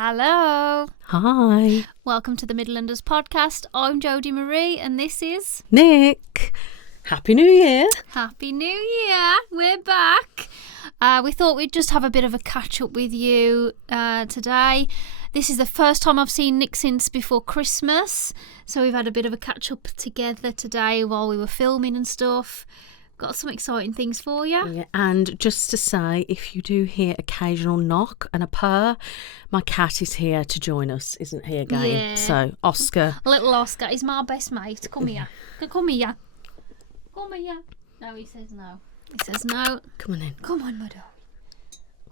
Hello. Hi. Welcome to the Midlanders podcast. I'm Jodie Marie and this is Nick. Happy New Year. Happy New Year. We're back. We thought we'd just have a bit of a catch up with you today. This is the first time I've seen Nick since before Christmas. So we've had a bit of a catch up together today while we were filming and stuff. Got some exciting things for you. Yeah, and just to say, if you do hear occasional knock and a purr, my cat is here to join us, isn't he again? Yeah. So, Oscar. Little Oscar, he's my best mate. Come here. Come here. Come here. No, he says no. He says no. Come on in. Come on, my darling.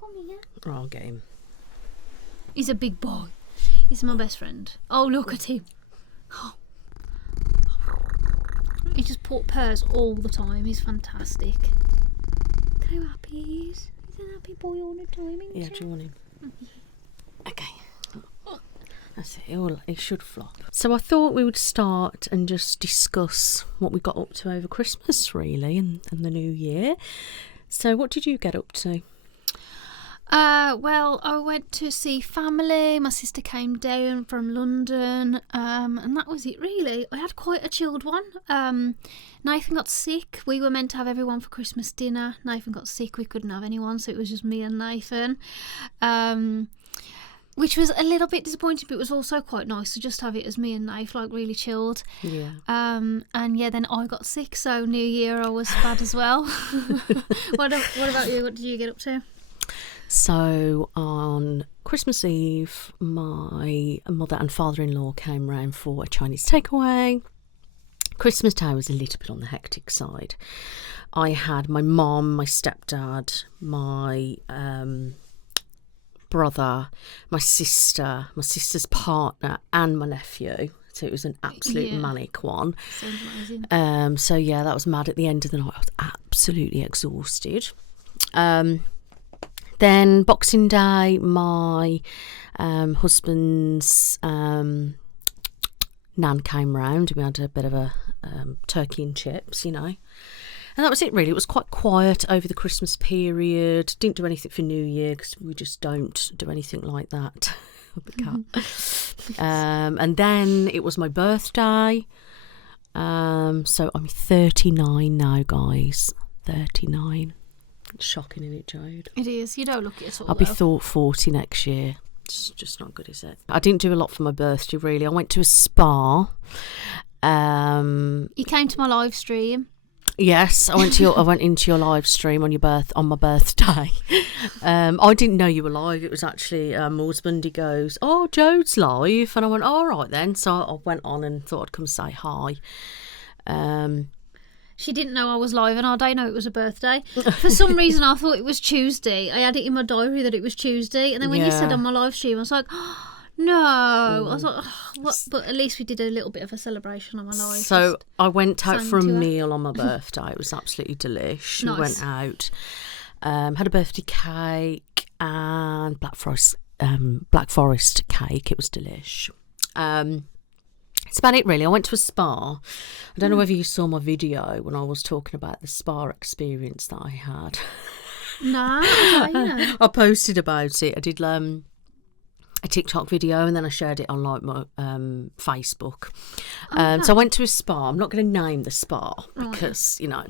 Come here. Oh, I'll get him. He's a big boy. He's my best friend. Oh, look at him. He just purrs all the time. He's fantastic. Look how happy he is. He's a happy boy all the time, isn't he? Yeah, do you want him? Okay. That's it. He should flop. So I thought we would start and just discuss what we got up to over Christmas, really, and the New Year. So what did you get up to? Well, I went to see family. My sister came down from London, and that was it really. I had quite a chilled one. Nathan got sick. We were meant to have everyone for Christmas dinner. Nathan got sick. We couldn't have anyone, so it was just me and Nathan, which was a little bit disappointing, but it was also quite nice to just have it as me and Nathan, like really chilled. Yeah. And yeah, then I got sick, so New Year I was bad as well. What about you? What did you get up to? So on Christmas Eve, my mother and father-in-law came round for a Chinese takeaway. Christmas Day was a little bit on the hectic side. I had my mum, my stepdad, my brother, my sister's partner and my nephew. So it was an absolute manic one. Sounds amazing. So yeah, that was mad. At the end of the night, I was absolutely exhausted. Then Boxing Day, my husband's nan came round and we had a bit of a turkey and chips, you know. And that was it really. It was quite quiet over the Christmas period. Didn't do anything for New Year because we just don't do anything like that with the cat. And then it was my birthday. So I'm 39 now, guys. 39. Shocking, isn't it, Jade? It is. You don't look it at all. I'll be 40 next year. It's just not good, is it? I didn't do a lot for my birthday, really. I went to a spa. You came to my live stream. Yes, I went into your live stream on my birthday. I didn't know you were live. It was actually my husband. He goes, "Oh, Jode's live," and I went, "All right then." So I went on and thought I'd come say hi. She didn't know I was live and I didn't know it was a birthday. For some reason I thought it was Tuesday. I had it in my diary that it was Tuesday, and then when you said on my live stream I was like, oh, no. I was like, oh, what? But at least we did a little bit of a celebration on my live. So I went out for a meal on my birthday. It was absolutely delish. Nice. We went out, had a birthday cake and Black Forest cake. It was delish. That's about it really. I went to a spa. I don't know whether you saw my video when I was talking about the spa experience that I had. No, I posted about it. I did a TikTok video and then I shared it on like my Facebook. So I went to a spa. I'm not going to name the spa because, you know,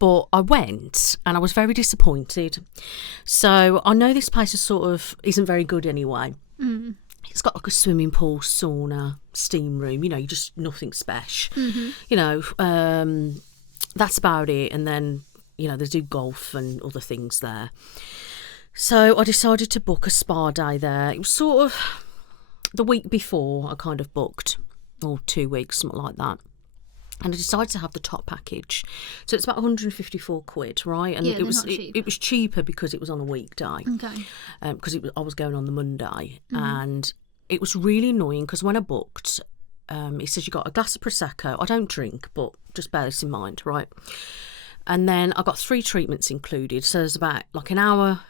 but I went and I was very disappointed. So I know this place isn't very good anyway. Mm. It's got like a swimming pool, sauna, steam room, you know, just nothing special. Mm-hmm. You know, that's about it. And then, you know, they do golf and other things there. So I decided to book a spa day there. It was sort of the week before I kind of booked, or 2 weeks, something like that. And I decided to have the top package. So it's about 154 quid, right? And it was cheaper because it was on a weekday. Okay. Because I was going on the Monday. Mm. And it was really annoying because when I booked, it says you got a glass of Prosecco. I don't drink, but just bear this in mind, right? And then I got 3 treatments included. So there's about like an hour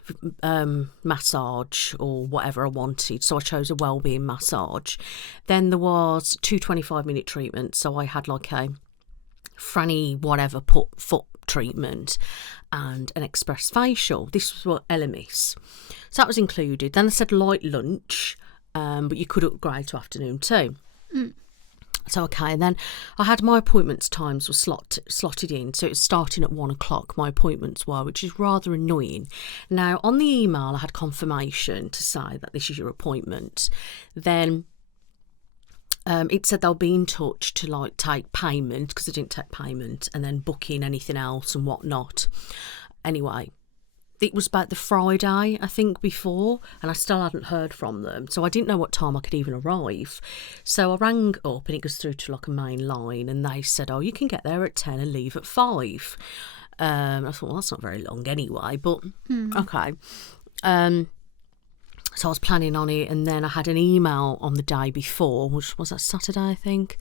massage or whatever I wanted. So I chose a wellbeing massage. Then there was 2 25-minute treatments. So I had like a Franny whatever foot treatment and an express facial. This was what Elemis. So that was included. Then I said light lunch, but you could upgrade to afternoon too. So, okay, and then I had my appointments times were slotted in, so it was starting at 1 o'clock, my appointments were, which is rather annoying. Now, on the email, I had confirmation to say that this is your appointment. Then it said they'll be in touch to, like, take payment, because I didn't take payment, and then book in anything else and whatnot. Anyway, it was about the Friday, I think, before, and I still hadn't heard from them. So I didn't know what time I could even arrive. So I rang up and it goes through to like a main line, and they said, oh, you can get there at 10 and leave at 5. I thought, well, that's not very long anyway, but okay. So I was planning on it, and then I had an email on the day before, which was that Saturday, I think.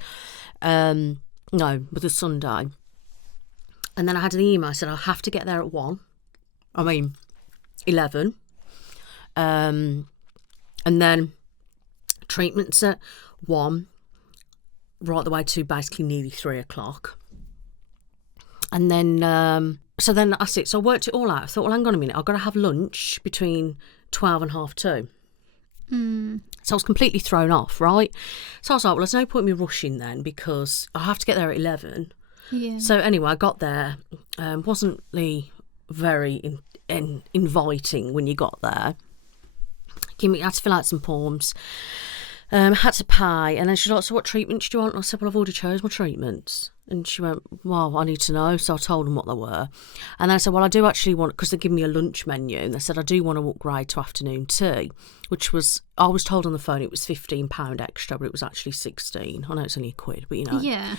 No, it was a Sunday. And then I had an email, I said, I'll have to get there at 11. And then treatments at 1, right the way to basically nearly 3 o'clock. And then, so then that's it. So I worked it all out. I thought, well, hang on a minute, I've got to have lunch between 12 and half 2. So I was completely thrown off, right? So I was like, well, there's no point in me rushing then, because I have to get there at 11. Yeah. So anyway, I got there. Wasn't the very inviting when you got there. I had to fill out some forms. Had to pay, and then she's like, so what treatments do you want? And I said, well, I've already chose my treatments. And she went, well, I need to know. So I told them what they were. And then I said, well, I do actually want, because they give me a lunch menu, and they said, I do want to upgrade to afternoon tea, which was, I was told on the phone it was £15 extra, but it was actually 16. I know it's only a quid, but you know. Yeah.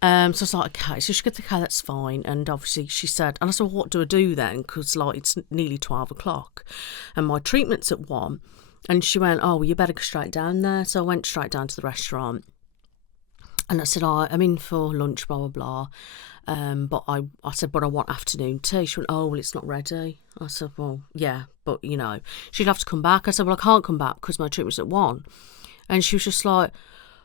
So I was like, okay. So she goes, okay, that's fine. And obviously she said, and I said, well, what do I do then? Because like it's nearly 12 o'clock and my treatment's at 1. And she went, oh, well, you better go straight down there. So I went straight down to the restaurant. And I said, oh, I'm in for lunch, blah, blah, blah. But I said, but I want afternoon tea. She went, oh, well, it's not ready. I said, well, yeah, but, you know, she'd have to come back. I said, well, I can't come back because my treatment's at 1. And she was just like,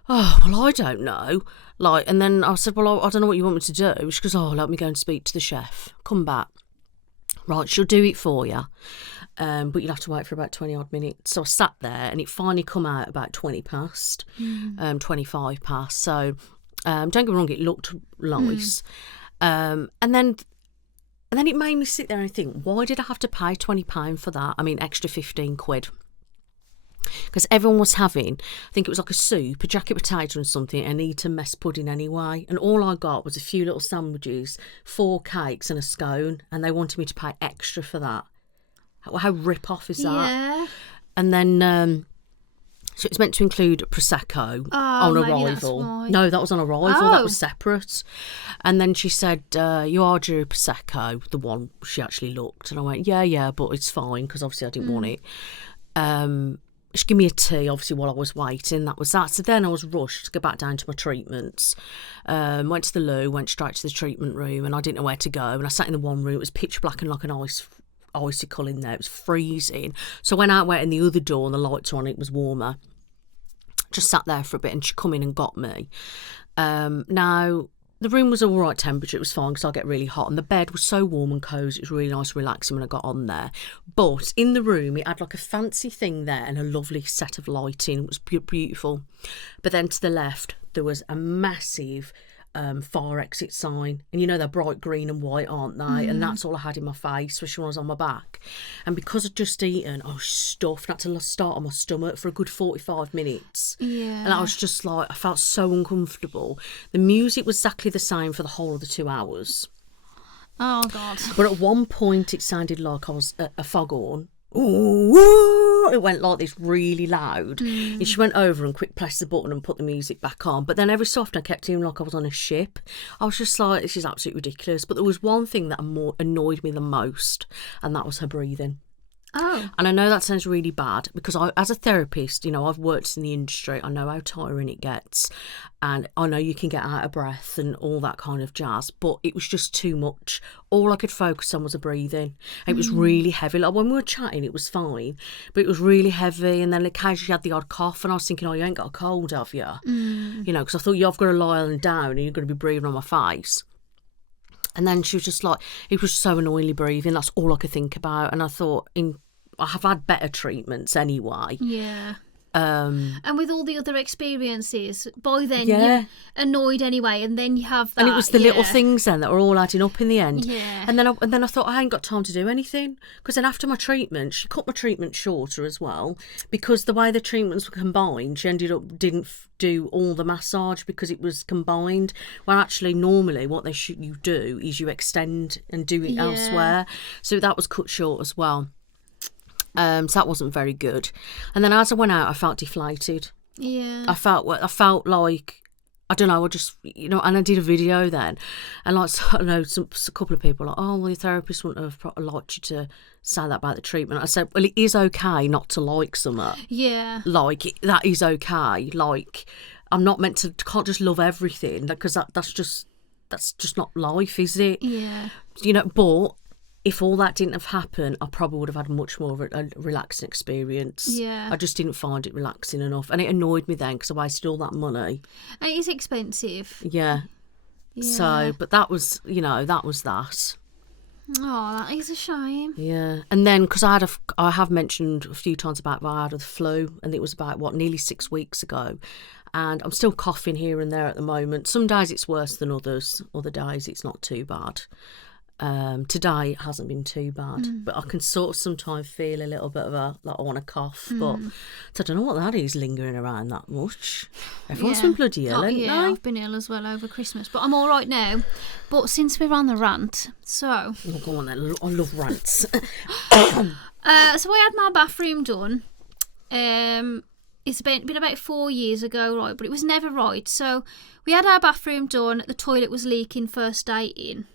oh, well, I don't know. Like, and then I said, well, I don't know what you want me to do. She goes, oh, let me go and speak to the chef. Come back. Right, she'll do it for you. But you'll have to wait for about 20 odd minutes. So I sat there, and it finally come out about 20 past, 25 past. So don't get me wrong, it looked nice. And then it made me sit there and think, why did I have to pay £20 for that? I mean, extra 15 quid. Because everyone was having, I think it was like a soup, a jacket potato and something, and Eton mess pudding anyway. And all I got was a few little sandwiches, 4 cakes and a scone, and they wanted me to pay extra for that. How rip-off is that? Yeah. And then, so it's meant to include Prosecco on arrival. No, that was on arrival. That was separate. And then she said, you are due Prosecco, the one she actually looked. And I went, yeah, but it's fine, because obviously I didn't want it. She gave me a tea, obviously, while I was waiting. That was that. So then I was rushed to go back down to my treatments. Went to the loo, went straight to the treatment room, and I didn't know where to go. And I sat in the one room. It was pitch black and like an icicle in there. It was freezing. So I went out, went in the other door, and the lights were on. It was warmer. Just sat there for a bit, and she come in and got me. Now, the room was all right temperature. It was fine because I get really hot. And the bed was so warm and cosy. It was really nice and relaxing when I got on there. But in the room, it had like a fancy thing there and a lovely set of lighting. It was beautiful. But then to the left, there was a massive fire exit sign, and you know they're bright green and white, aren't they? And that's all I had in my face, especially when I was on my back. And because I'd just eaten, I was stuffed. I had to start on my stomach for a good 45 minutes. And I was just like, I felt so uncomfortable. The music was exactly the same for the whole of the 2 hours. Oh God. But at one point it sounded like I was a foghorn. Ooh, it went like this really loud. And she went over and quick pressed the button and put the music back on. But then every so often I kept hearing like I was on a ship. I was just like, this is absolutely ridiculous. But there was one thing that annoyed me the most, and that was her breathing. Oh. And I know that sounds really bad because as a therapist, you know, I've worked in the industry. I know how tiring it gets, and I know you can get out of breath and all that kind of jazz, but it was just too much. All I could focus on was her breathing. And it was really heavy. Like when we were chatting, it was fine, but it was really heavy. And then occasionally you had the odd cough, and I was thinking, oh, you ain't got a cold, have you? You know, because I thought, you've got to lie down and you're going to be breathing on my face. And then she was just like, it was so annoyingly breathing. That's all I could think about. And I thought, I have had better treatments anyway. Yeah. And with all the other experiences, by then you're annoyed anyway, and then you have that. And it was the little things then that were all adding up in the end. Yeah. And then I thought, I ain't got time to do anything. Because then after my treatment, she cut my treatment shorter as well, because the way the treatments were combined, she didn't do all the massage because it was combined. Where actually normally what you do is you extend and do it elsewhere. So that was cut short as well. So that wasn't very good. And then as I went out, I felt deflated. Yeah. I felt like, I don't know, I just, and I did a video then. And like, so, I know a couple of people were like, oh, well, your therapist wouldn't have liked you to say that about the treatment. I said, well, it is okay not to like something. Yeah. Like, that is okay. Like, I'm not meant to, can't just love everything, because that's just not life, is it? Yeah. But if all that didn't have happened, I probably would have had much more of a relaxing experience. Yeah. I just didn't find it relaxing enough. And it annoyed me then because I wasted all that money. And it is expensive. Yeah. So, but that was that. Oh, that is a shame. Yeah. And then, because I have mentioned a few times about I had the flu, and it was about, nearly 6 weeks ago. And I'm still coughing here and there at the moment. Some days it's worse than others. Other days it's not too bad. Today it hasn't been too bad, but I can sort of sometimes feel a little bit of I want to cough, but I don't know what that is lingering around that much. Everyone's been bloody ill, haven't they? I've been ill as well over Christmas, but I'm all right now. But since we're on the rant, so... Oh, go on then, I love rants. So I had my bathroom done. It's been about 4 years ago, right, but it was never right. So we had our bathroom done, the toilet was leaking first day in.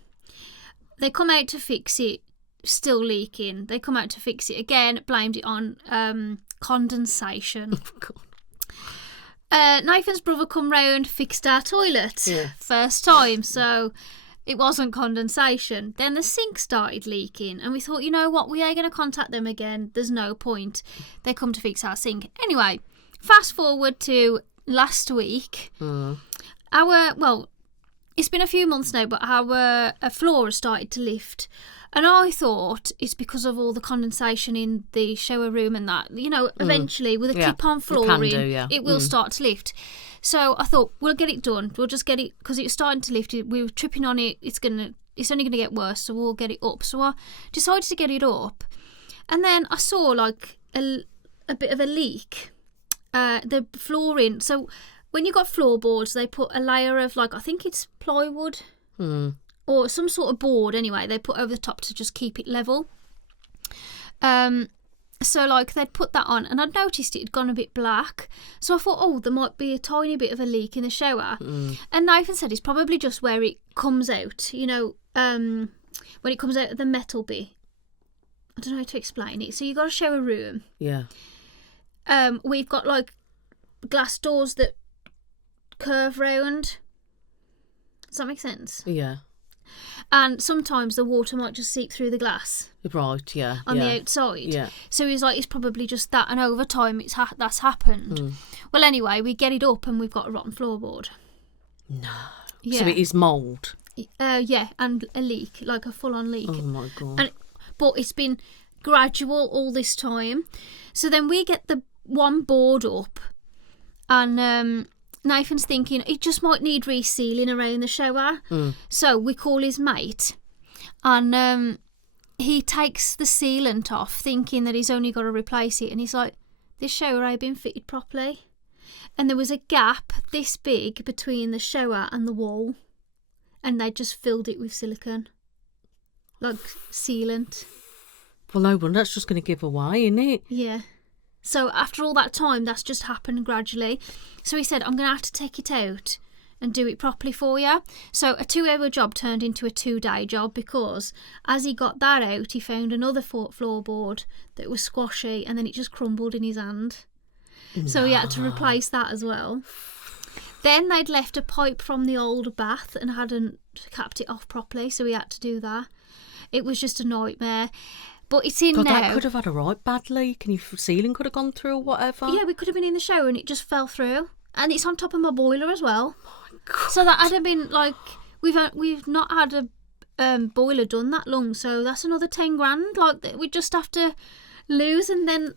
They come out to fix it, still leaking. They come out to fix it again, blamed it on condensation. Oh, God. Nathan's brother come round, fixed our toilet. First time, so it wasn't condensation. Then the sink started leaking, and we thought, you know what, we are going to contact them again. There's no point. They come to fix our sink. Anyway, fast forward to last week. It's been a few months now, but our floor has started to lift. And I thought it's because of all the condensation in the shower room and that. Eventually, with a clip-on flooring, it will start to lift. So I thought, we'll get it done. We'll just get it, because it was starting to lift. We were tripping on it. It's only going to get worse, so we'll get it up. So I decided to get it up. And then I saw, like, a bit of a leak. The flooring... So... When you got floorboards, they put a layer of, like, I think it's plywood or some sort of board anyway, they put over the top to just keep it level. So, like, they'd put that on, and I'd noticed it had gone a bit black. So I thought, oh, there might be a tiny bit of a leak in the shower. And Nathan said it's probably just where it comes out, when it comes out of the metal bit. I don't know how to explain it. So you got a shower room. Yeah. We've got, like, glass doors that curve round. Does that make sense? Yeah. And sometimes the water might just seep through the glass. Right, yeah. On the outside. Yeah. So he's like, it's probably just that, and over time that's happened. Well, anyway, we get it up and we've got a rotten floorboard. No. Yeah. So it is mould? Yeah, and a leak, like a full-on leak. Oh, my God. But it's been gradual all this time. So then we get the one board up, and Nathan's thinking it just might need resealing around the shower. So we call his mate, and he takes the sealant off, thinking that he's only got to replace it. And he's like, this shower ain't been fitted properly. And there was a gap this big between the shower and the wall, and they just filled it with silicone, like sealant. Well, no wonder, that's just going to give away, isn't it? Yeah. So after all that time, that's just happened gradually. So he said, I'm going to have to take it out and do it properly for you. So a 2-hour job turned into a 2-day job, because as he got that out, he found another floorboard that was squashy, and then it just crumbled in his hand. No. So he had to replace that as well. Then they'd left a pipe from the old bath and hadn't capped it off properly, so he had to do that. It was just a nightmare. But it's in now. That could have had a right bad leak, and your ceiling could have gone through or whatever. Yeah, we could have been in the shower and it just fell through. And it's on top of my boiler as well. Oh, my God. So that had been like, we've not had boiler done that long, so that's another 10 grand. Like we just have to lose, and then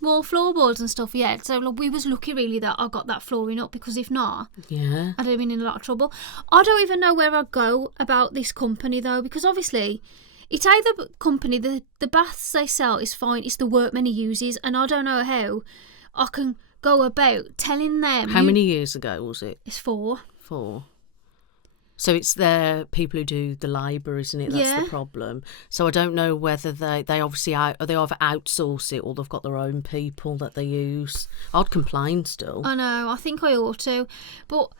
more floorboards and stuff. Yeah, so like, we was lucky really that I got that flooring up, because if not, Yeah. I'd have been in a lot of trouble. I don't even know where I'd go about this company though, because obviously it's either company, the baths they sell is fine, it's the workman he uses, and I don't know how I can go about telling them. How many years ago was it? It's 4. 4. So it's their people who do the labour, isn't it? That's Yeah. the problem. So I don't know whether they obviously they either outsource it or they've got their own people that they use. I'd complain still. I know, I think I ought to, but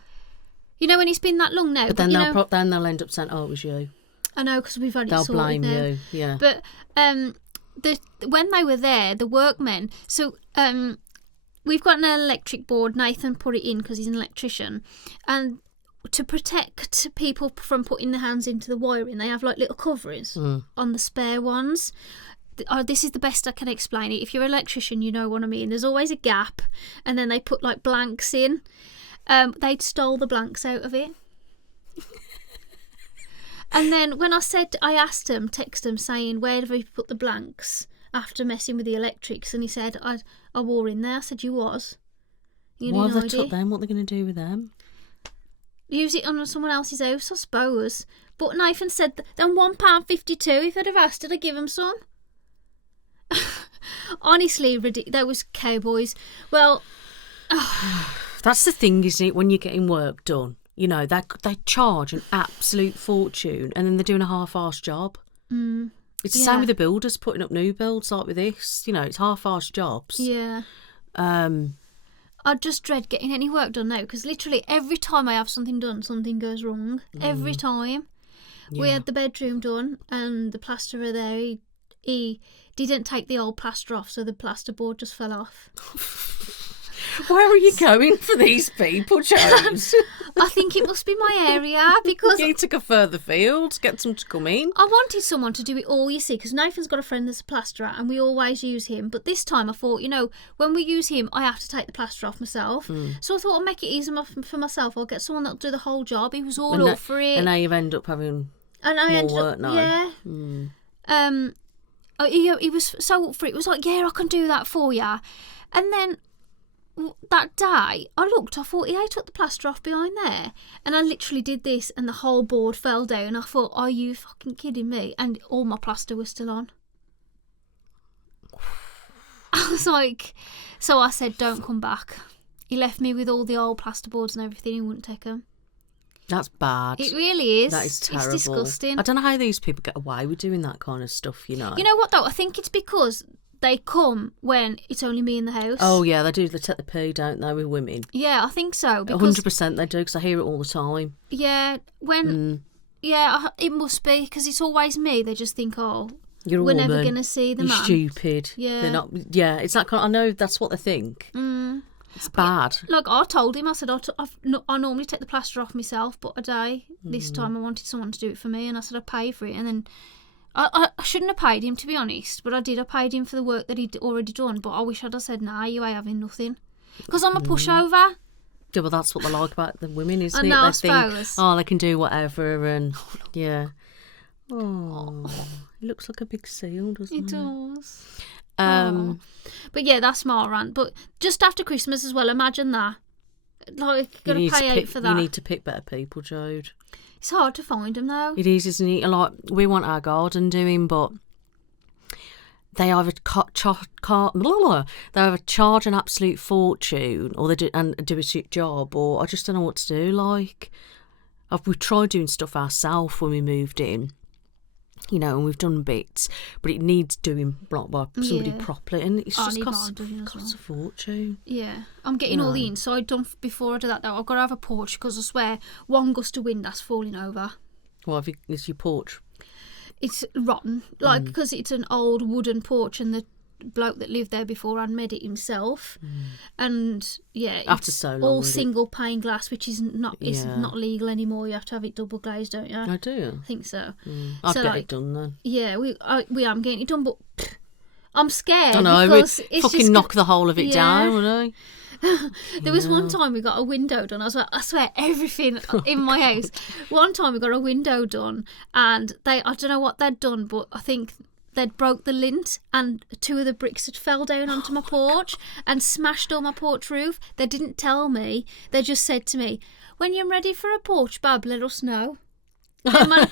you know when it's been that long now. But then you they'll know, then they'll end up saying, "Oh, it was you." I know, because we've had it They'll sorted blame now. you. Yeah. But when they were there, the workmen. So we've got an electric board. Nathan put it in because he's an electrician, and to protect people from putting their hands into the wiring, they have like little coverings on the spare ones. This is the best I can explain it. If you're an electrician, you know what I mean. There's always a gap, and then they put like blanks in. They'd stole the blanks out of it. And then when I asked him, text him saying, where have you put the blanks after messing with the electrics? And he said, I wore in there. I said, you was. You Why no have they idea. took them? What are they going to do with them? Use it on someone else's house, I suppose. But Nathan said, then £1.52. If I'd have asked, I'd give him some. Honestly, there was cowboys. Well, That's the thing, isn't it? When you're getting work done, you know, they charge an absolute fortune, and then they're doing a half-assed job. It's the same with the builders putting up new builds, like with this. You know, it's half-assed jobs. yeah. I just dread getting any work done now, because literally every time I have something done, something goes wrong. Every time. Yeah. We had the bedroom done, and the plasterer there, he didn't take the old plaster off, so the plasterboard just fell off. Where are you going for these people, Jones? I think it must be my area, because You need to go further field, get them to come in. I wanted someone to do it all, you see, because Nathan's got a friend that's a plasterer, and we always use him. But this time I thought, you know, when we use him, I have to take the plaster off myself. So I thought I'll make it easier for myself. I'll get someone that'll do the whole job. He was all up for it. And now you've ended up having And I more ended work up, now. yeah. He was so up for it. It was like, yeah, I can do that for you. And then that day, I thought, yeah, I took the plaster off behind there. And I literally did this, and the whole board fell down. I thought, are you fucking kidding me? And all my plaster was still on. I was like, so I said, don't come back. He left me with all the old plasterboards and everything. He wouldn't take them. That's bad. It really is. That is terrible. It's disgusting. I don't know how these people get away with doing that kind of stuff, you know. You know what, though? I think it's because they come when it's only me in the house. Oh, yeah, they do. They take the pee, don't they, with women? Yeah, I think so. Because, 100% they do, because I hear it all the time. yeah, when... Yeah, it must be, because it's always me. They just think, oh, You're a we're woman. never going to see the You're man. stupid. Yeah. They're not... Yeah, it's that kind I know that's what they think. It's bad. Like, I told him, I said, I normally take the plaster off myself, but a day, this time I wanted someone to do it for me, and I said I'd pay for it. And then I shouldn't have paid him, to be honest, but I did. I paid him for the work that he'd already done, but I wish I'd have said, nah, you ain't having nothing. Because I'm a pushover. Yeah, well, that's what they like about the women, isn't I it? know, They I suppose. think, oh, they can do whatever, and yeah. Oh, it looks like a big seal, doesn't it? It does. Um, But yeah, that's my rant. But just after Christmas as well, imagine that. Like, you gotta need to pay out pick, for that. You need to pick better people, Jode. It's hard to find them though. It is, isn't it? Like, we want our garden doing, but they either they either charge an absolute fortune, or they do a shit job, or I just don't know what to do. Like, we tried doing stuff ourselves when we moved in, you know, and we've done bits, but it needs doing like by somebody properly, and it's just costs a fortune. Yeah, I'm getting all the inside done before I do that though. I've got to have a porch, because I swear one gust of wind that's falling over. Well, is your porch? It's rotten, like, because it's an old wooden porch, and the bloke that lived there before had made it himself, and yeah, After it's so long, all isn't it? single pane glass, which is not not legal anymore. You have to have it double glazed, don't you? I do. I think so. I'd So, get like, it done then. Yeah, we am getting it done, but I'm scared. I know, because we'd it's fucking just knock the whole of it down, would I? There was one time we got a window done. I swear everything in my house. One time we got a window done, and I don't know what they'd done, but I think they'd broke the lint, and 2 of the bricks had fell down onto my porch and smashed all my porch roof. They didn't tell me. They just said to me, "When you're ready for a porch, Bab, let us know." then my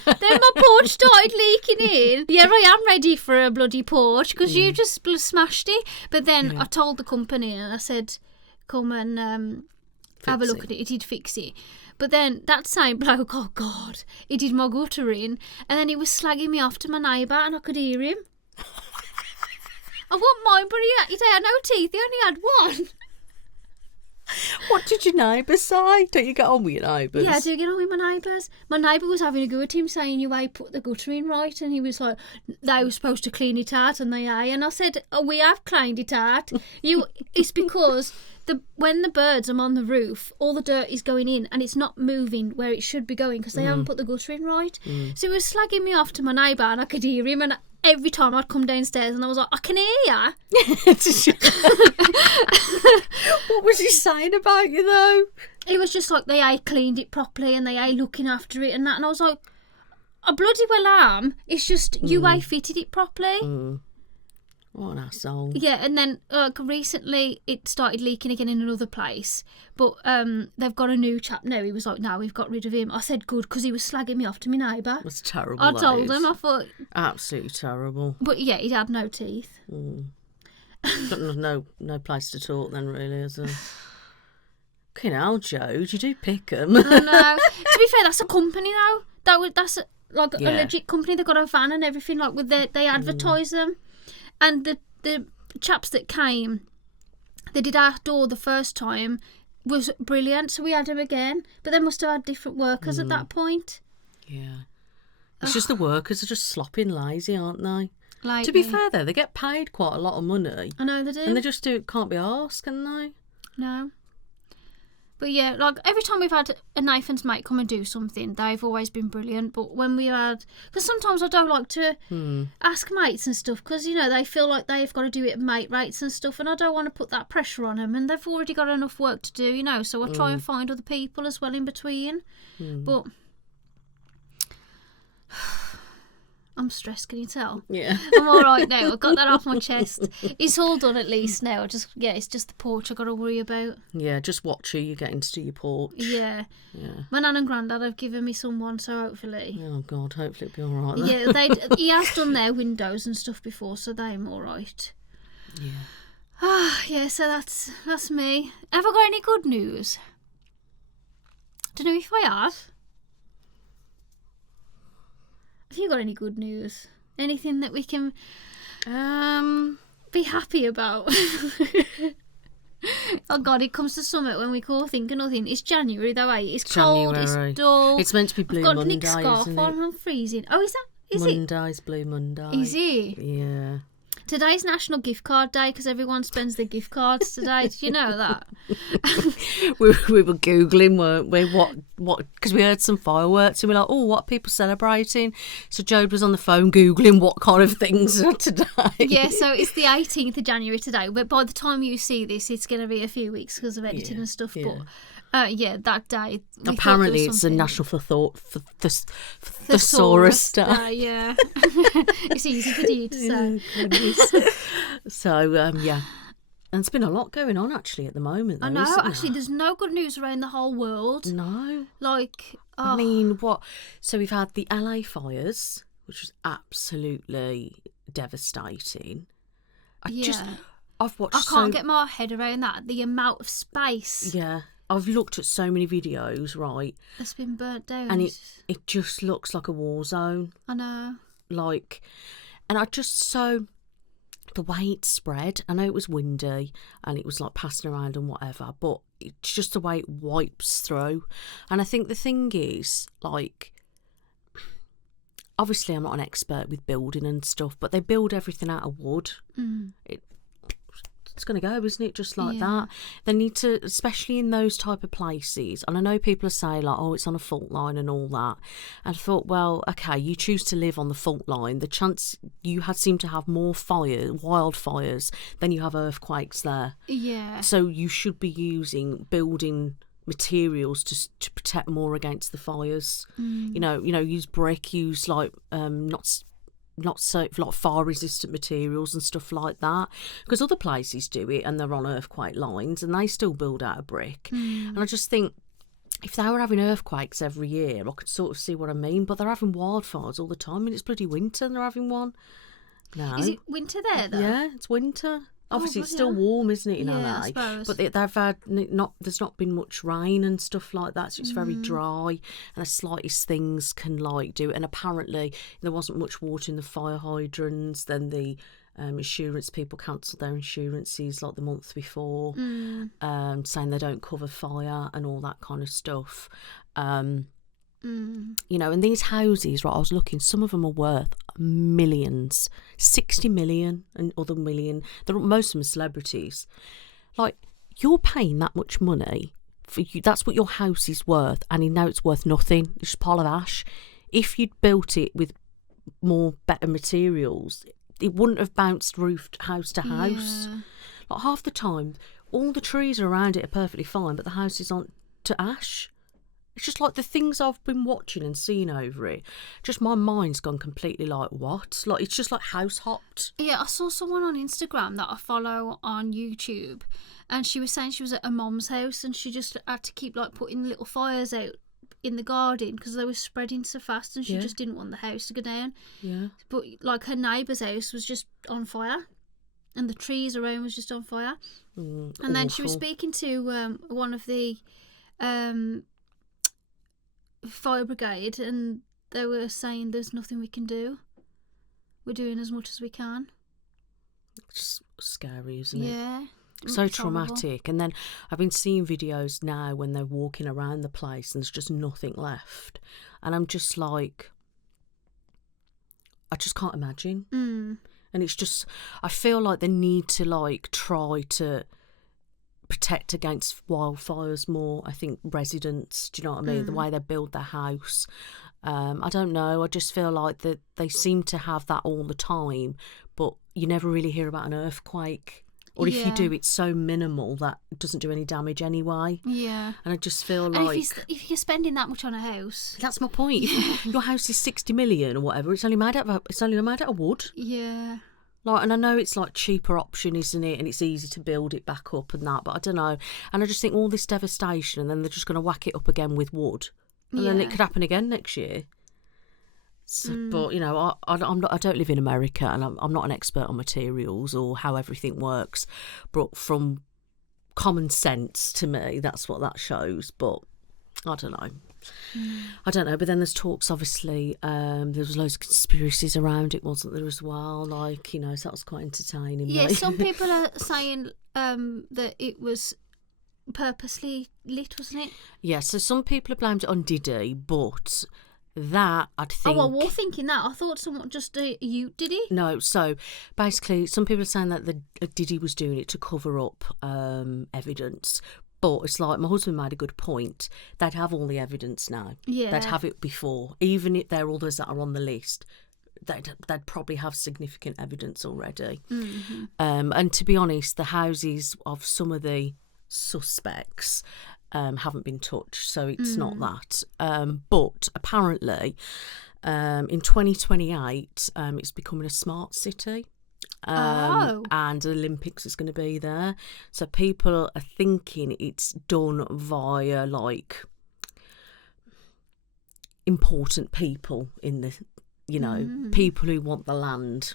porch started leaking in. Yeah, I am ready for a bloody porch because you just smashed it. But then I told the company and I said, come and have a look at it. It did fix it. But then that same bloke, oh God, he did my gutter in, and then he was slagging me off to my neighbour, and I could hear him. I wouldn't mind, but he had no teeth. He only had one. What did your neighbours say? Don't you get on with your neighbours? Yeah, I do get on with my neighbours. My neighbour was having a go at him, saying you ain't put the gutter in right, and he was like, they were supposed to clean it out, and they ain't. And I said, oh, we have cleaned it out. It's because when the birds are on the roof, all the dirt is going in, and it's not moving where it should be going because they haven't put the gutter in right. So he was slagging me off to my neighbour, and I could hear him, and every time I'd come downstairs and I was like, I can hear ya. What was he saying about you though? It was just like they ain't cleaned it properly and they ain't looking after it and that. And I was like, I bloody well am. It's just you ain't fitted it properly. What an asshole. Yeah, and then recently it started leaking again in another place. But they've got a new chap now. He was like, no, we've got rid of him. I said, good, because he was slagging me off to my neighbour. That's terrible. I told him, I thought... Absolutely terrible. But yeah, he had no teeth. No place to talk then, really, is there? Fucking hell, Joe, you do pick 'em. I know. To be fair, that's a company though. That's a legit company. They've got a van and everything. Like they advertise them. And the chaps that came, they did our door the first time, was brilliant. So we had them again, but they must have had different workers at that point. Yeah, it's just the workers are just sloppy and lazy, aren't they? Like to be fair, though, they get paid quite a lot of money. I know they do, and they just can't be arsed, can they? No. But yeah, like every time we've had a Nathan's mate come and do something, they've always been brilliant. But when we had, because sometimes I don't like to ask mates and stuff, because they feel like they've got to do it at mate rates and stuff, and I don't want to put that pressure on them, and they've already got enough work to do, so I try and find other people as well in between. But I'm stressed, can you tell? Yeah. I'm all right now. I've got that off my chest. It's all done at least now. It's just the porch I've got to worry about. Yeah, just watch who you're getting to do your porch. Yeah. My nan and granddad have given me someone, so hopefully. Oh, God, hopefully it'll be all right then. Yeah, he has done their windows and stuff before, so they're all right. Yeah. Yeah, so that's me. Have I got any good news? Don't know if I have. Have you got any good news? Anything that we can be happy about? Oh God, it comes to summer when we call think of nothing. It's January though, eh? It's cold, it's dull. It's meant to be Blue Monday, I've got Nick's scarf isn't on, it? I'm freezing. Oh, is it? Monday's Blue Monday. Is it? Yeah. Today's National Gift Card Day because everyone spends their gift cards today. Did you know that? we were Googling, weren't we? What? Because we heard some fireworks and we're like, oh, what are people celebrating? So Jode was on the phone Googling what kind of things are today. Yeah, so it's the 18th of January today. But by the time you see this, it's going to be a few weeks because of editing and stuff. Yeah. But that day. Apparently, it's a National Thesaurus Day. Yeah. It's easy for you to say. So, yeah. And there's been a lot going on actually at the moment. Though, I know, isn't actually, there? there's no good news around the whole world. No. Like, I mean, what? So we've had the LA fires, which was absolutely devastating. I've watched. I can't get my head around that. The amount of space. Yeah. I've looked at so many videos, right? It's been burnt down. And it just looks like a war zone. I know. Like, and the way it spread, I know it was windy and it was like passing around and whatever, but it's just the way it wipes through. And I think the thing is, like, obviously I'm not an expert with building and stuff, but they build everything out of wood. it's going to go, isn't it? Just like Yeah. that. They need to, especially in those type of places. And I know people are saying like, oh, it's on a fault line and all that. And I thought, well, okay, you choose to live on the fault line. The chance you seem to have more wildfires than you have earthquakes there. Yeah. So you should be using building materials to protect more against the fires. You know, use brick, use like not so like fire resistant materials and stuff like that, because other places do it and they're on earthquake lines and they still build out of brick. And I just think if they were having earthquakes every year, I could sort of see what I mean, but they're having wildfires all the time and it's bloody winter and they're having one. No. Is it winter there though? Yeah, it's winter. Obviously, it's bloody still hell. warm, isn't it, in Yeah, LA? I suppose. But they've had there's not been much rain and stuff like that, so it's very dry. And the slightest things can like do it. And apparently, there wasn't much water in the fire hydrants. Then the insurance people cancelled their insurances like the month before, saying they don't cover fire and all that kind of stuff. You know, and these houses, right, I was looking, some of them are worth millions, 60 million and other million. Most of them are celebrities. Like, you're paying that much money for you. That's what your house is worth, and now it's worth nothing. It's just a pile of ash. If you'd built it with better materials, it wouldn't have bounced roofed house to house. Yeah. Like, half the time, all the trees around it are perfectly fine, but the house is on to ash. It's just like the things I've been watching and seeing over it. Just my mind's gone completely like, what? Like, it's just like house hopped. Yeah, I saw someone on Instagram that I follow on YouTube, and she was saying she was at her mum's house and she just had to keep like putting little fires out in the garden because they were spreading so fast, and she just didn't want the house to go down. Yeah. But like her neighbour's house was just on fire, and the trees around was just on fire. And then she was speaking to one of the fire brigade, and they were saying there's nothing we can do. We're doing as much as we can. It's scary, isn't it? Yeah. So It's horrible. traumatic. And then I've been seeing videos now when they're walking around the place and there's just nothing left. And I'm just like, I just can't imagine. And it's just, I feel like they need to like try to protect against wildfires more. I think residents, do you know what I mean? The way they build their house. I don't know. I just feel like that they seem to have that all the time, but you never really hear about an earthquake. Or if you do, it's so minimal that it doesn't do any damage anyway. Yeah. And I just feel And like if you're spending that much on a house, that's my point. If your house is 60 million or whatever, it's only made out of wood. yeah. Like, and I know it's like cheaper option, isn't it? And it's easy to build it back up and that, but I don't know. And I just think all this devastation, and then they're just going to whack it up again with wood, and then it could happen again next year. So, but you know, I don't live in America, and I'm not an expert on materials or how everything works. But from common sense, to me, that's what that shows. But I don't know. I don't know, but then there's talks, obviously, there was loads of conspiracies around it, wasn't there, as well? Like, you know, so that was quite entertaining. Yeah, some people are saying that it was purposely lit, wasn't it? Yeah, so some people have blamed it on Diddy, but that, I'd think... Oh, well, we're thinking that. I thought someone just did it? No, so basically, some people are saying that Diddy was doing it to cover up evidence. But it's like, my husband made a good point. They'd have all the evidence now. Yeah. They'd have it before. Even if there are others that are on the list, they'd probably have significant evidence already. And to be honest, the houses of some of the suspects haven't been touched, so it's not that. But apparently, in 2028, it's becoming a smart city. And the Olympics is going to be there, so people are thinking it's done via like important people in the, you know, people who want the land.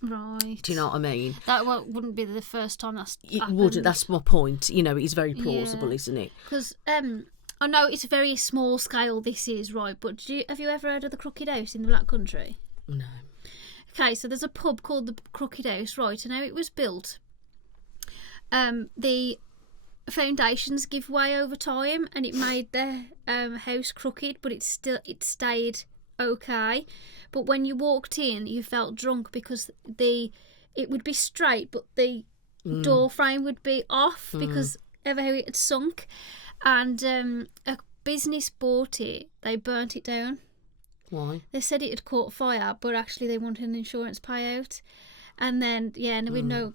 Right. Do you know what I mean? That wouldn't be the first time that's It happened. wouldn't. That's my point. You know, it's very plausible, isn't it? Because I know it's a very small scale, this is, right, but have you ever heard of the Crooked House in the Black Country? No. Okay, so there's a pub called the Crooked House, right, and how it was built. The foundations give way over time, and it made the house crooked, but it stayed okay. But when you walked in, you felt drunk because it would be straight, but the door frame would be off because of how it had sunk. And a business bought it. They burnt it down. Why? They said it had caught fire, but actually they wanted an insurance payout. And then, and we no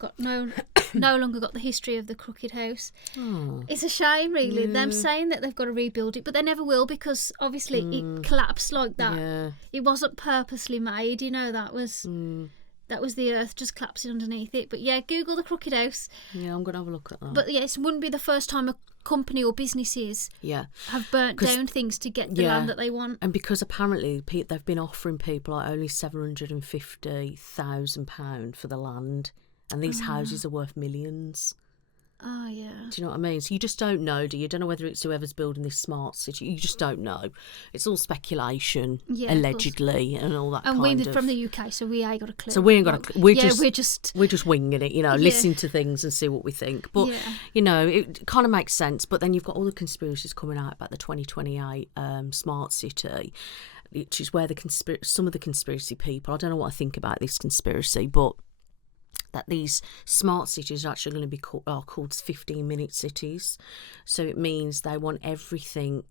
longer got the history of the crooked house. Oh. It's a shame, really. Them saying that they've got to rebuild it, but they never will because obviously it collapsed like that. Yeah. It wasn't purposely made, that was the earth just collapsing underneath it. But yeah, Google the crooked house. Yeah, I'm going to have a look at that. But yeah, it wouldn't be the first time a company or businesses have burnt down things to get the land that they want. And because apparently they've been offering people like only £750,000 for the land, and these houses are worth millions. Oh, yeah. Do you know what I mean? So you just don't know, do you? You don't know whether it's whoever's building this smart city. You just don't know. It's all speculation, allegedly, and all that and kind of... we're from the UK, so we ain't got a clue. So we ain't got a clue. We're just winging it, listen to things and see what we think. But, it kind of makes sense. But then you've got all the conspiracies coming out about the 2028 smart city, which is where some of the conspiracy people, I don't know what I think about this conspiracy, but that these smart cities are actually going to be called 15-minute cities. So it means they want everything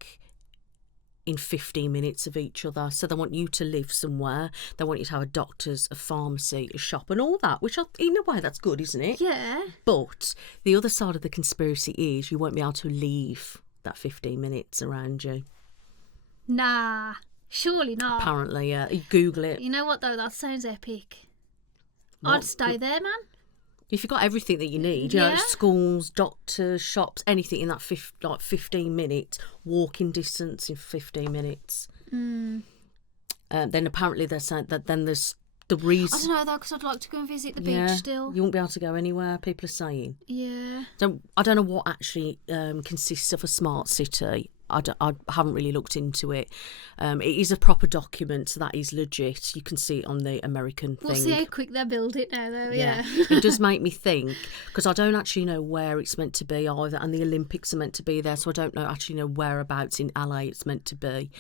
in 15 minutes of each other. So they want you to live somewhere. They want you to have a doctor's, a pharmacy, a shop and all that, which in a way that's good, isn't it? Yeah. But the other side of the conspiracy is you won't be able to leave that 15 minutes around you. Nah, surely not. Apparently, yeah. You Google it. You know what, though? That sounds epic. I'd stay there, man. If you've got everything that you need, schools, doctors, shops, anything in that 15 minutes, walking distance in 15 minutes. Then apparently they're saying that then there's the reason... I don't know, though, because I'd like to go and visit the beach still. You won't be able to go anywhere, people are saying. Yeah. I don't know what actually consists of a smart city. I haven't really looked into it. It is a proper document, so that is legit. You can see it on the American thing. We'll see how quick they build it now, though, yeah. It does make me think, because I don't actually know where it's meant to be either, and the Olympics are meant to be there, so I don't actually know whereabouts in LA it's meant to be.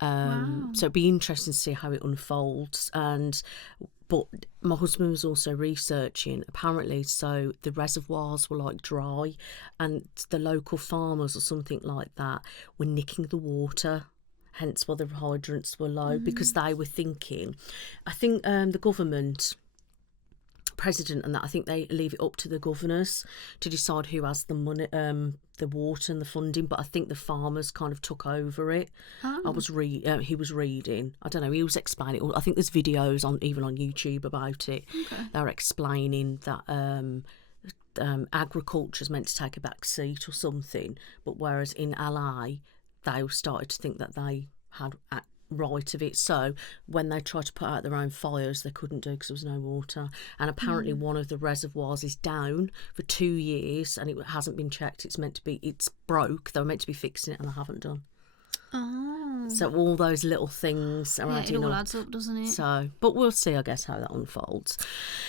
So it'd be interesting to see how it unfolds. But my husband was also researching, apparently, so the reservoirs were like dry and the local farmers or something like that were nicking the water, hence why the hydrants were low, because they were thinking, I think the government... president and that, I think they leave it up to the governors to decide who has the money, the water and the funding, but I think the farmers kind of took over it. He was reading, I don't know, he was explaining it. I think there's videos even on YouTube about it. They're explaining that agriculture's meant to take a back seat or something, but whereas in LA they started to think that they had right of it, so when they tried to put out their own fires they couldn't do because there was no water, and apparently one of the reservoirs is down for 2 years and it hasn't been checked. It's broke. They were meant to be fixing it and they haven't done. So all those little things are adding it all up. adds up, doesn't it? So, but we'll see, I guess, how that unfolds.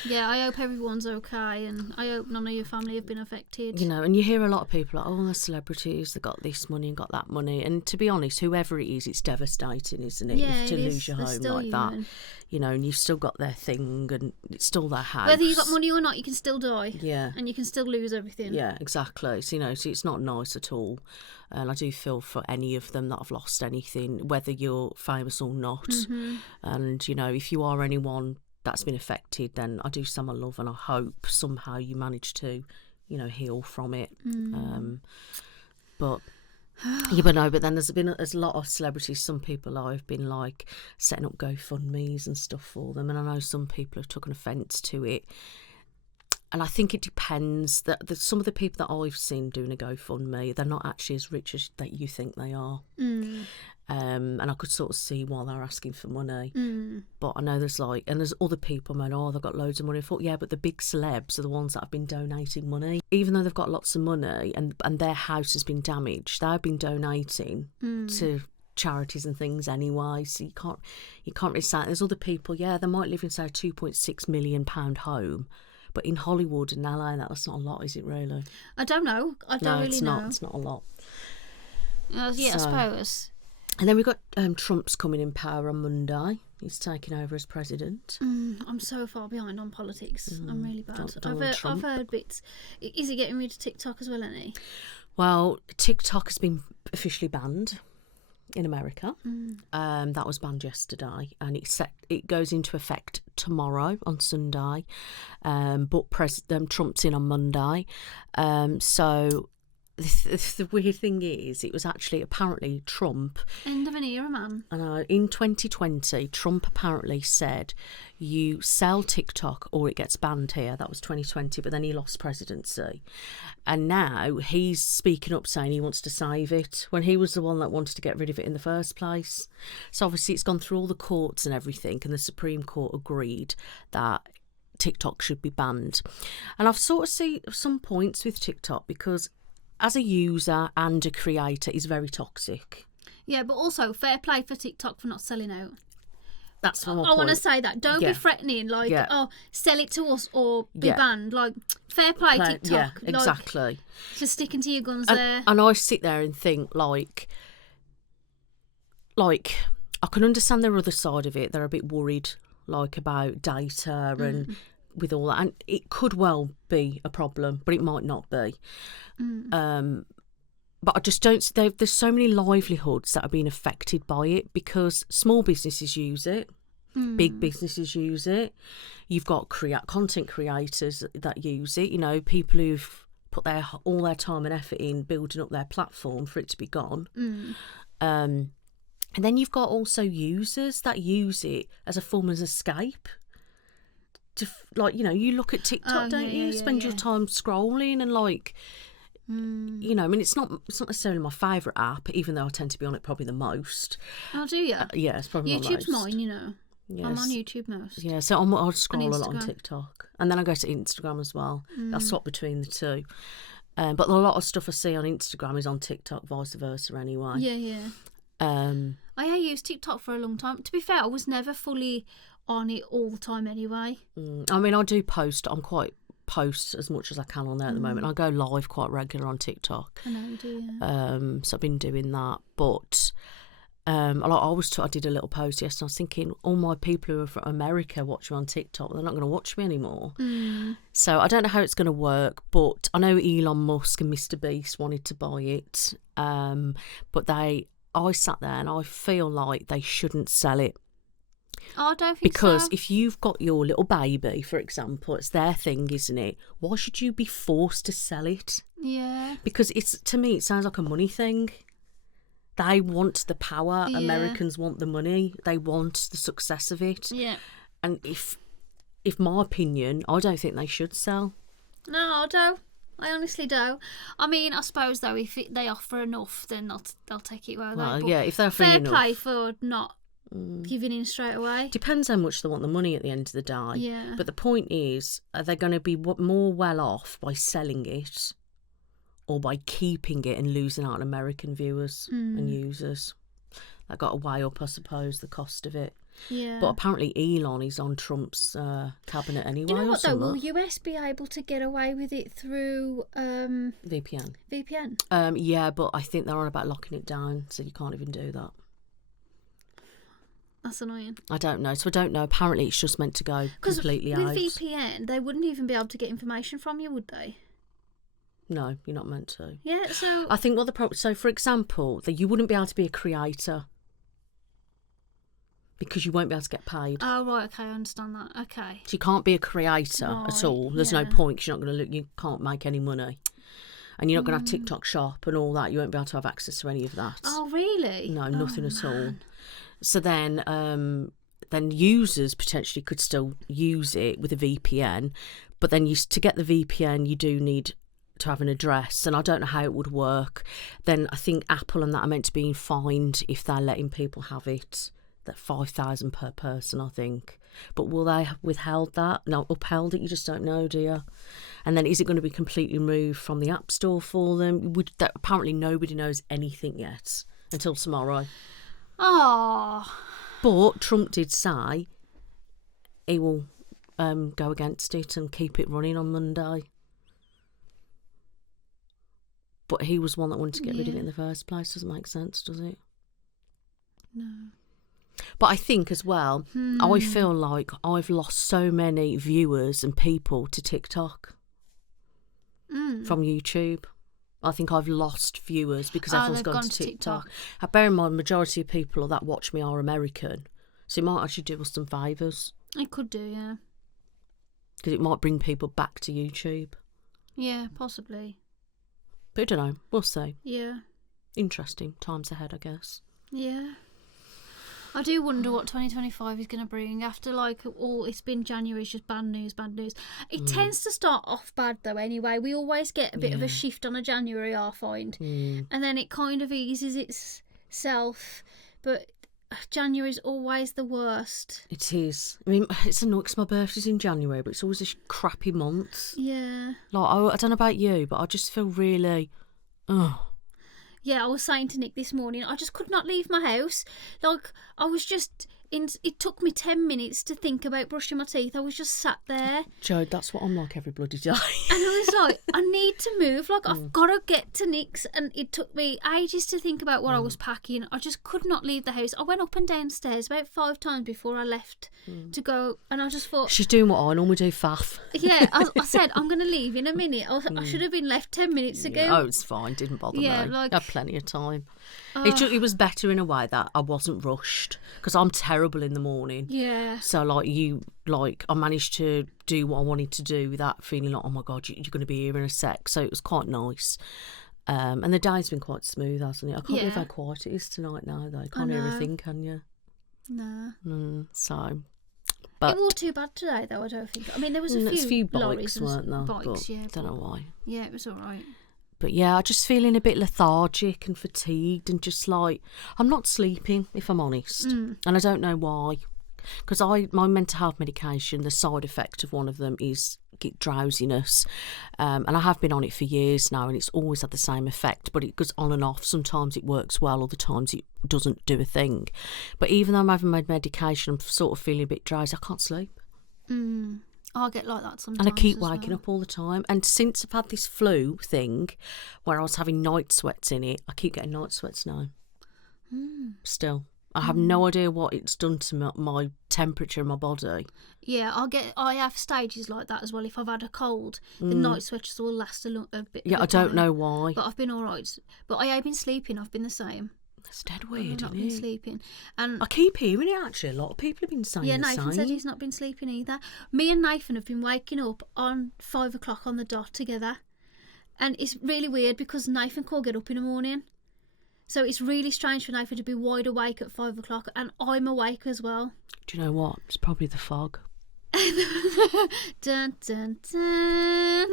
Yeah, I hope everyone's okay, and I hope none of your family have been affected. And you hear a lot of people like, oh, the celebrities, they got this money and got that money, and to be honest, whoever it is, it's devastating, isn't it? Yeah, to lose your home like human. That. And you've still got their thing, and it's still their house. Whether you got money or not, you can still die. Yeah. And you can still lose everything. Yeah, exactly. So, so it's not nice at all. And I do feel for any of them that have lost anything, whether you're famous or not. And, if you are anyone that's been affected, then I do send my love, and I hope somehow you manage to, heal from it. But then there's a lot of celebrities. Some people have been like setting up GoFundMes and stuff for them, and I know some people have taken offence to it. And I think it depends. That some of the people that I've seen doing a GoFundMe, they're not actually as rich as that you think they are. And I could sort of see why they're asking for money. But I know there's other people, man, they've got loads of money. I thought, yeah, but the big celebs are the ones that have been donating money. Even though they've got lots of money and their house has been damaged, they've been donating to charities and things anyway. So you can't really say. There's other people, yeah, they might live in, say, a £2.6 million home. But in Hollywood and LA, that's not a lot, is it really? I don't know. I don't really know. It's not a lot. I suppose. And then we've got Trump's coming in power on Monday. He's taking over as president. I'm so far behind on politics. I'm really bad. I've heard bits. Is he getting rid of TikTok as well, any? Well, TikTok has been officially banned in America. That was banned yesterday, and it goes into effect tomorrow on Sunday. But President Trump's in on Monday. So the weird thing is, it was actually apparently Trump. End of an era, man. In 2020, Trump apparently said, you sell TikTok or it gets banned here. That was 2020, but then he lost presidency. And now he's speaking up saying he wants to save it when he was the one that wanted to get rid of it in the first place. So obviously it's gone through all the courts and everything, and the Supreme Court agreed that TikTok should be banned. And I've sort of seen some points with TikTok, because as a user and a creator is very toxic. Yeah, but also fair play for TikTok for not selling out. That's my point. I want to say that. Don't be threatening, like, oh, sell it to us or be banned. Like, fair play, TikTok. Yeah, exactly. Just sticking to your guns there. And I sit there and think, like, I can understand their other side of it. They're a bit worried, like, about data and with all that. And it could well be a problem, but it might not be. But I just don't. There's so many livelihoods that are being affected by it, because small businesses use it, big businesses use it. You've got content creators that use it. You know, people who've put all their time and effort in building up their platform for it to be gone. And then you've got also users that use it as a form of escape. To you look at TikTok, don't you? Spend your time scrolling and like. You know, I mean, it's not necessarily my favourite app, even though I tend to be on it probably the most. Oh, do you? Yeah, it's probably YouTube's my most. mine, you know. Yes. I'm on YouTube most. Yeah, so I scroll a lot on TikTok, and then I go to Instagram as well. I swap between the two. But a lot of stuff I see on Instagram is on TikTok, vice versa. Anyway. Yeah. I used TikTok for a long time. To be fair, I was never fully on it all the time anyway. I mean, I do post. I'm quite post as much as I can on there at the moment. I go live quite regular on TikTok. I know you do, yeah. So I've been doing that. But I did a little post yesterday. I was thinking, all my people who are from America watch me on TikTok, they're not going to watch me anymore. So I don't know how it's going to work, but I know Elon Musk and Mr. Beast wanted to buy it. But I sat there and I feel like they shouldn't sell it. Oh, I don't think because so. if you've got your little baby, for example, it's their thing, isn't it? Why should you be forced to sell it? Yeah. Because to me, it sounds like a money thing. They want the power. Yeah. Americans want the money. They want the success of it. Yeah. And if my opinion, I don't think they should sell. No, I don't. I honestly do. I mean, I suppose though, if they offer enough, then they'll take it. Well, yeah, if they're offering fair enough. play for not giving in straight away. Depends how much they want the money at the end of the day. Yeah. But the point is, are they going to be more well off by selling it or by keeping it and losing out on American viewers and users? That got to weigh up, I suppose, the cost of it. Yeah. But apparently Elon is on Trump's cabinet anyway. Do you know what though? Will something. US be able to get away with it through VPN? VPN? Yeah, but I think they're on about locking it down, so you can't even do that. That's annoying. I don't know. So I don't know. Apparently it's just meant to go completely out. Because with VPN, they wouldn't even be able to get information from you, would they? No, you're not meant to. Yeah, so... I think what the problem... So, for example, that you wouldn't be able to be a creator because you won't be able to get paid. Oh, right, okay, I understand that. Okay. So you can't be a creator at all. There's no point because you're not going to look... You can't make any money. And you're not going to have TikTok Shop and all that. You won't be able to have access to any of that. Oh, really? No, nothing at all. So then users potentially could still use it with a VPN, but then to get the VPN, you do need to have an address, and I don't know how it would work. Then I think Apple and that are meant to be fined if they're letting people have it. That $5,000 per person, I think. But will they have withheld that? No, upheld it. You just don't know, do you? And then is it going to be completely removed from the App Store for them? Apparently nobody knows anything yet until tomorrow. Oh. But Trump did say he will go against it and keep it running on Monday. But he was one that wanted to get rid of it in the first place. Doesn't make sense, does it? No. But I think as well, I feel like I've lost so many viewers and people to TikTok from YouTube. I think I've lost viewers because everyone's gone to TikTok. I bear in mind, majority of people that watch me are American, so it might actually do us some favours. It could do, yeah. Because it might bring people back to YouTube. Yeah, possibly. But I don't know. We'll see. Yeah. Interesting times ahead, I guess. Yeah. I do wonder what 2025 is going to bring after, like, it's been January, it's just bad news. It tends to start off bad, though, anyway. We always get a bit of a shift on a January, I find. And then it kind of eases itself. But January's always the worst. It is. I mean, it's annoying because my birthday's in January, but it's always a crappy month. Yeah. Like, I don't know about you, but I just feel really... Yeah, I was saying to Nick this morning, I just could not leave my house. Like, I was just... It took me 10 minutes to think about brushing my teeth. I was just sat there. Joe, that's what I'm like every bloody day. And I was like, I need to move. Like, I've got to get to Nick's. And it took me ages to think about what I was packing. I just could not leave the house. I went up and downstairs about 5 times before I left to go. And I just thought... She's doing what I normally do, faff. Yeah, I said, I'm going to leave in a minute. I should have been left 10 minutes ago. Oh, it's fine. Didn't bother me. Like, I had plenty of time. It was better in a way that I wasn't rushed because I'm terrible in the morning. Yeah. So I managed to do what I wanted to do without feeling like, oh my God, you're going to be here in a sec. So it was quite nice. And the day's been quite smooth, hasn't it? I can't believe how quiet it is tonight now, though. You can't hear a thing, can you? No. But it wasn't too bad today, though, I don't think. I mean, there was a few bikes, weren't there? Bikes, yeah. Don't know why. Yeah, it was all right. But yeah, I'm just feeling a bit lethargic and fatigued and just like, I'm not sleeping, if I'm honest. And I don't know why. Because my mental health medication, the side effect of one of them is drowsiness. And I have been on it for years now and it's always had the same effect, but it goes on and off. Sometimes it works well, other times it doesn't do a thing. But even though I'm having my medication, I'm sort of feeling a bit drowsy. I can't sleep. I'll get like that sometimes. And I keep waking up all the time. And since I've had this flu thing where I was having night sweats in it, I keep getting night sweats now. Still. I have no idea what it's done to my temperature in my body. Yeah, I have stages like that as well. If I've had a cold, the night sweats will last a bit. Yeah, I don't know why. But I've been all right. But I have been sleeping. I've been the same. It's dead weird, I've not isn't been it? sleeping. And I keep hearing it, actually. A lot of people have been saying the same. Nathan said he's not been sleeping either. Me and Nathan have been waking up on 5 o'clock on the dot together. And it's really weird because Nathan can't get up in the morning. So it's really strange for Nathan to be wide awake at 5 o'clock and I'm awake as well. Do you know what? It's probably the fog. Dun, dun, dun.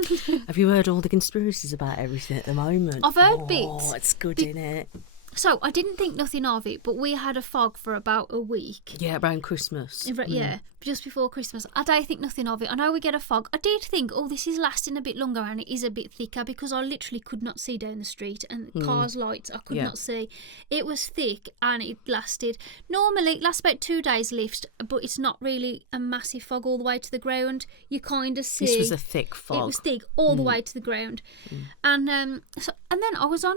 Have you heard all the conspiracies about everything at the moment? I've heard bits. Oh, it's good, isn't it? So I didn't think nothing of it, but we had a fog for about a week. Yeah, around Christmas. Yeah, just before Christmas. I don't think nothing of it. I know we get a fog. I did think, this is lasting a bit longer and it is a bit thicker because I literally could not see down the street and cars' lights I could not see. It was thick and it lasted. Normally it lasts about 2 days lift, but it's not really a massive fog all the way to the ground. You kind of see. This was a thick fog. It was thick all the way to the ground. And then I was on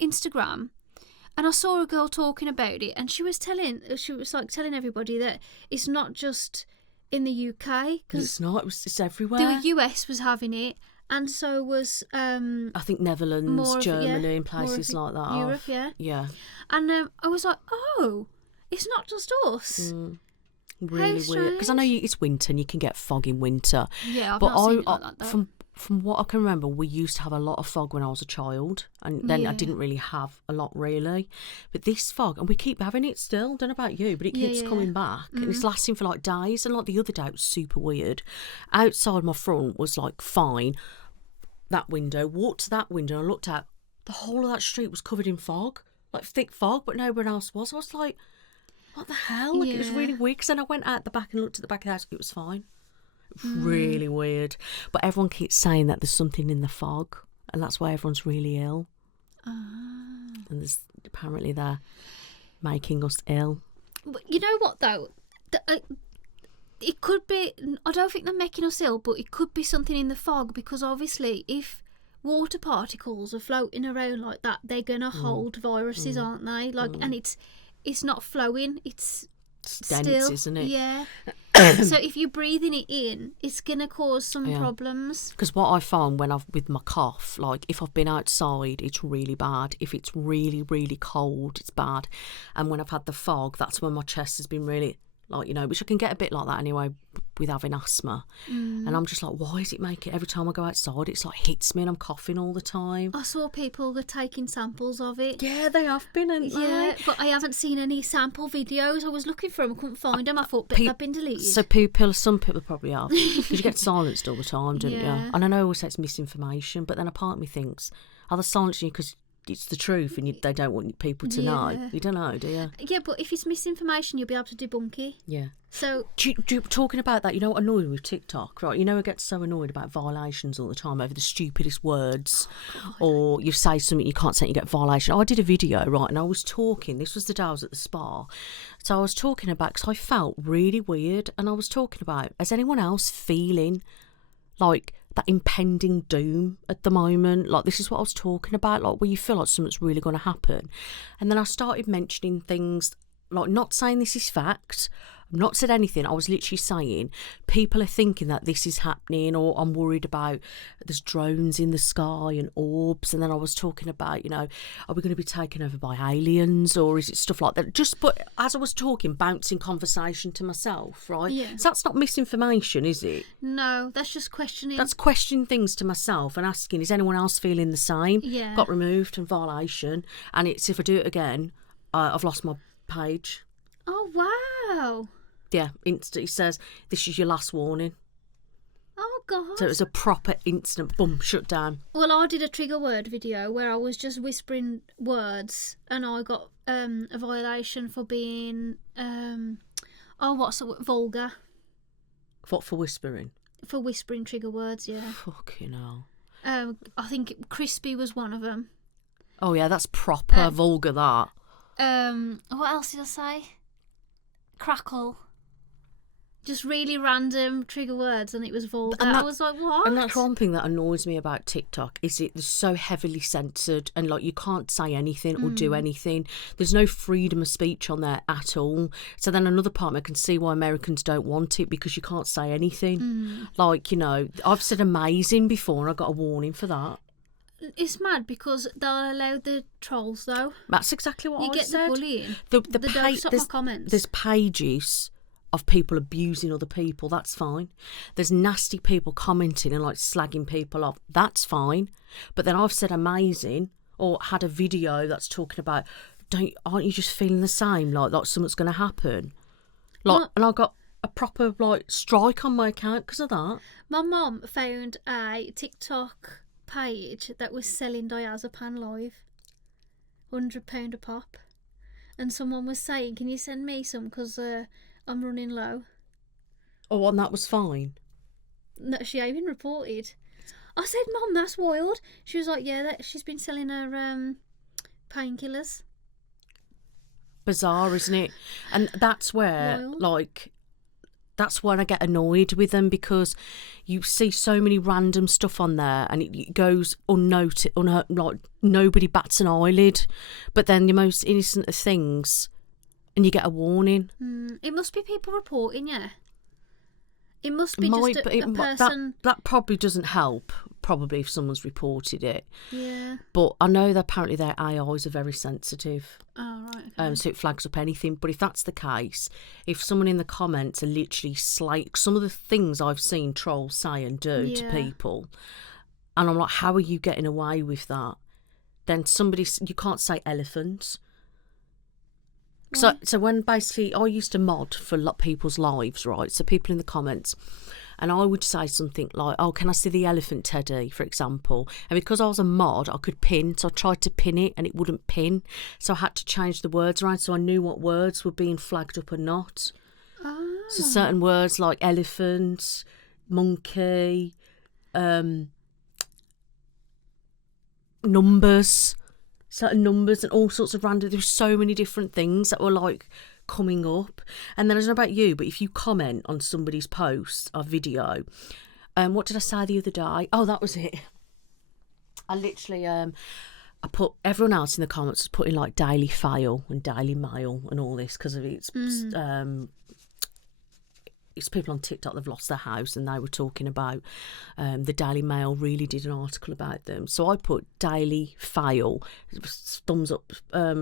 Instagram. And I saw a girl talking about it, and she was telling everybody that it's not just in the UK. It's not. It's everywhere. The US was having it, and so was I think Netherlands, Germany, and places like that. Europe, yeah. And I was like, it's not just us. Really weird. Because I know it's winter and you can get fog in winter. Yeah, I've not seen it like that though. From what I can remember, we used to have a lot of fog when I was a child, and then I didn't really have a lot really. But this fog, and we keep having it still. Don't know about you, but it keeps coming back, and it's lasting for like days. And like the other day, it was super weird. Outside my front was like fine. That window, walked to that window, and I looked out. The whole of that street was covered in fog, like thick fog, but nobody else was. I was like, what the hell? Like, it was really weird. Because then I went out the back and looked at the back of the house. It was fine. Really weird. But everyone keeps saying that there's something in the fog and that's why everyone's really ill. And apparently they're making us ill. But you know what though? It could be, I don't think they're making us ill, but it could be something in the fog because obviously if water particles are floating around like that, they're going to hold viruses, aren't they? And it's not flowing. It's dense, still, isn't it? Yeah. So if you're breathing it in, it's gonna cause some problems. Because what I found with my cough, like if I've been outside, it's really bad. If it's really, really cold, it's bad. And when I've had the fog, that's when my chest has been really, like, you know, which I can get a bit like that anyway with having asthma. And I'm just like, why is it making every time I go outside, it's like hits me and I'm coughing all the time. I saw people were taking samples of it. Yeah, they have been, haven't Yeah, they? but I haven't seen any sample videos. I was looking for them, I couldn't find them. I thought they've been deleted. So some people probably have. Because you get silenced all the time, don't you? And I know I always say it's misinformation, but then a part of me thinks, are they silencing you because it's the truth and they don't want people to know? You don't know, do you? Yeah, but if it's misinformation, you'll be able to debunk it. Yeah. So talking about that, you know what annoys me with TikTok, right? You know, I get so annoyed about violations all the time over the stupidest words, or you say something you can't say, you get violation. I did a video, right, and I was talking. This was the day I was at the spa, so I was talking about, because I felt really weird, and I was talking about, is anyone else feeling like that impending doom at the moment? Like, this is what I was talking about, like where you feel like something's really going to happen. And then I started mentioning things, like not saying this is fact. I've not said anything. I was literally saying people are thinking that this is happening, or I'm worried about there's drones in the sky and orbs. And then I was talking about, you know, are we going to be taken over by aliens, or is it stuff like that? Just, but as I was talking, bouncing conversation to myself, right? Yeah. So that's not misinformation, is it? no, that's just questioning. That's questioning things to myself and asking, is anyone else feeling the same? Yeah. Got removed and violation. And it's, if I do it again, I've lost my page. Oh wow. Yeah, it says, this is your last warning. Oh god. So it was a proper instant, boom, shut down. Well, I did a trigger word video where I was just whispering words, and I got a violation for being vulgar. What, for whispering? For whispering trigger words, yeah. Fucking hell. I think crispy was one of them. Oh yeah, that's proper vulgar, that. What else did I say? Crackle. Just really random trigger words, and it was vulgar. And I was like, what? And that's one thing that annoys me about TikTok, is it's so heavily censored, and like you can't say anything or do anything. There's no freedom of speech on there at all. So then another part, I can see why Americans don't want it, because you can't say anything. Like, you know, I've said amazing before and I got a warning for that. It's mad because they'll allow the trolls though. That's exactly what You I get said. the bullying. They don't stop my comments. There's pages of people abusing other people. That's fine. There's nasty people commenting and like slagging people off. That's fine. But then I've said amazing, or had a video that's talking about, aren't you just feeling the same? Like something's going to happen. And I got a proper like strike on my account because of that. My mum found a TikTok page that was selling diazepam live, £100 a pop, and someone was saying, can you send me some because I'm running low. Oh, and that was fine. No, she ain't been reported. I said, Mum, that's wild. She was like, yeah, she's been selling her painkillers. Bizarre, isn't it? And that's where that's when I get annoyed with them, because you see so many random stuff on there and it goes unnoticed, like nobody bats an eyelid. But then the most innocent of things, and you get a warning. It must be people reporting, yeah. It must be just a person. That probably doesn't help, probably, if someone's reported it. Yeah. But I know that apparently their AIs are very sensitive. Oh, right. Okay. So it flags up anything. But if that's the case, if someone in the comments are literally some of the things I've seen trolls say and do to people, and I'm like, how are you getting away with that? Then you can't say elephants. So when basically I used to mod for people's lives, right? So people in the comments, and I would say something like, oh, can I see the elephant teddy, for example? And because I was a mod, I could pin. So I tried to pin it and it wouldn't pin. So I had to change the words around so I knew what words were being flagged up and not. Oh. So certain words like elephant, monkey, numbers, certain numbers and all sorts of random, there's so many different things that were like coming up. And then I don't know about you, but if you comment on somebody's post or video, what did I say the other day? Oh, that was it. I literally I put everyone else in the comments was putting like Daily Fail and Daily Mail and all this because of it's people on TikTok that've lost their house, and they were talking about the Daily Mail really did an article about them. So I put Daily Fail, thumbs up,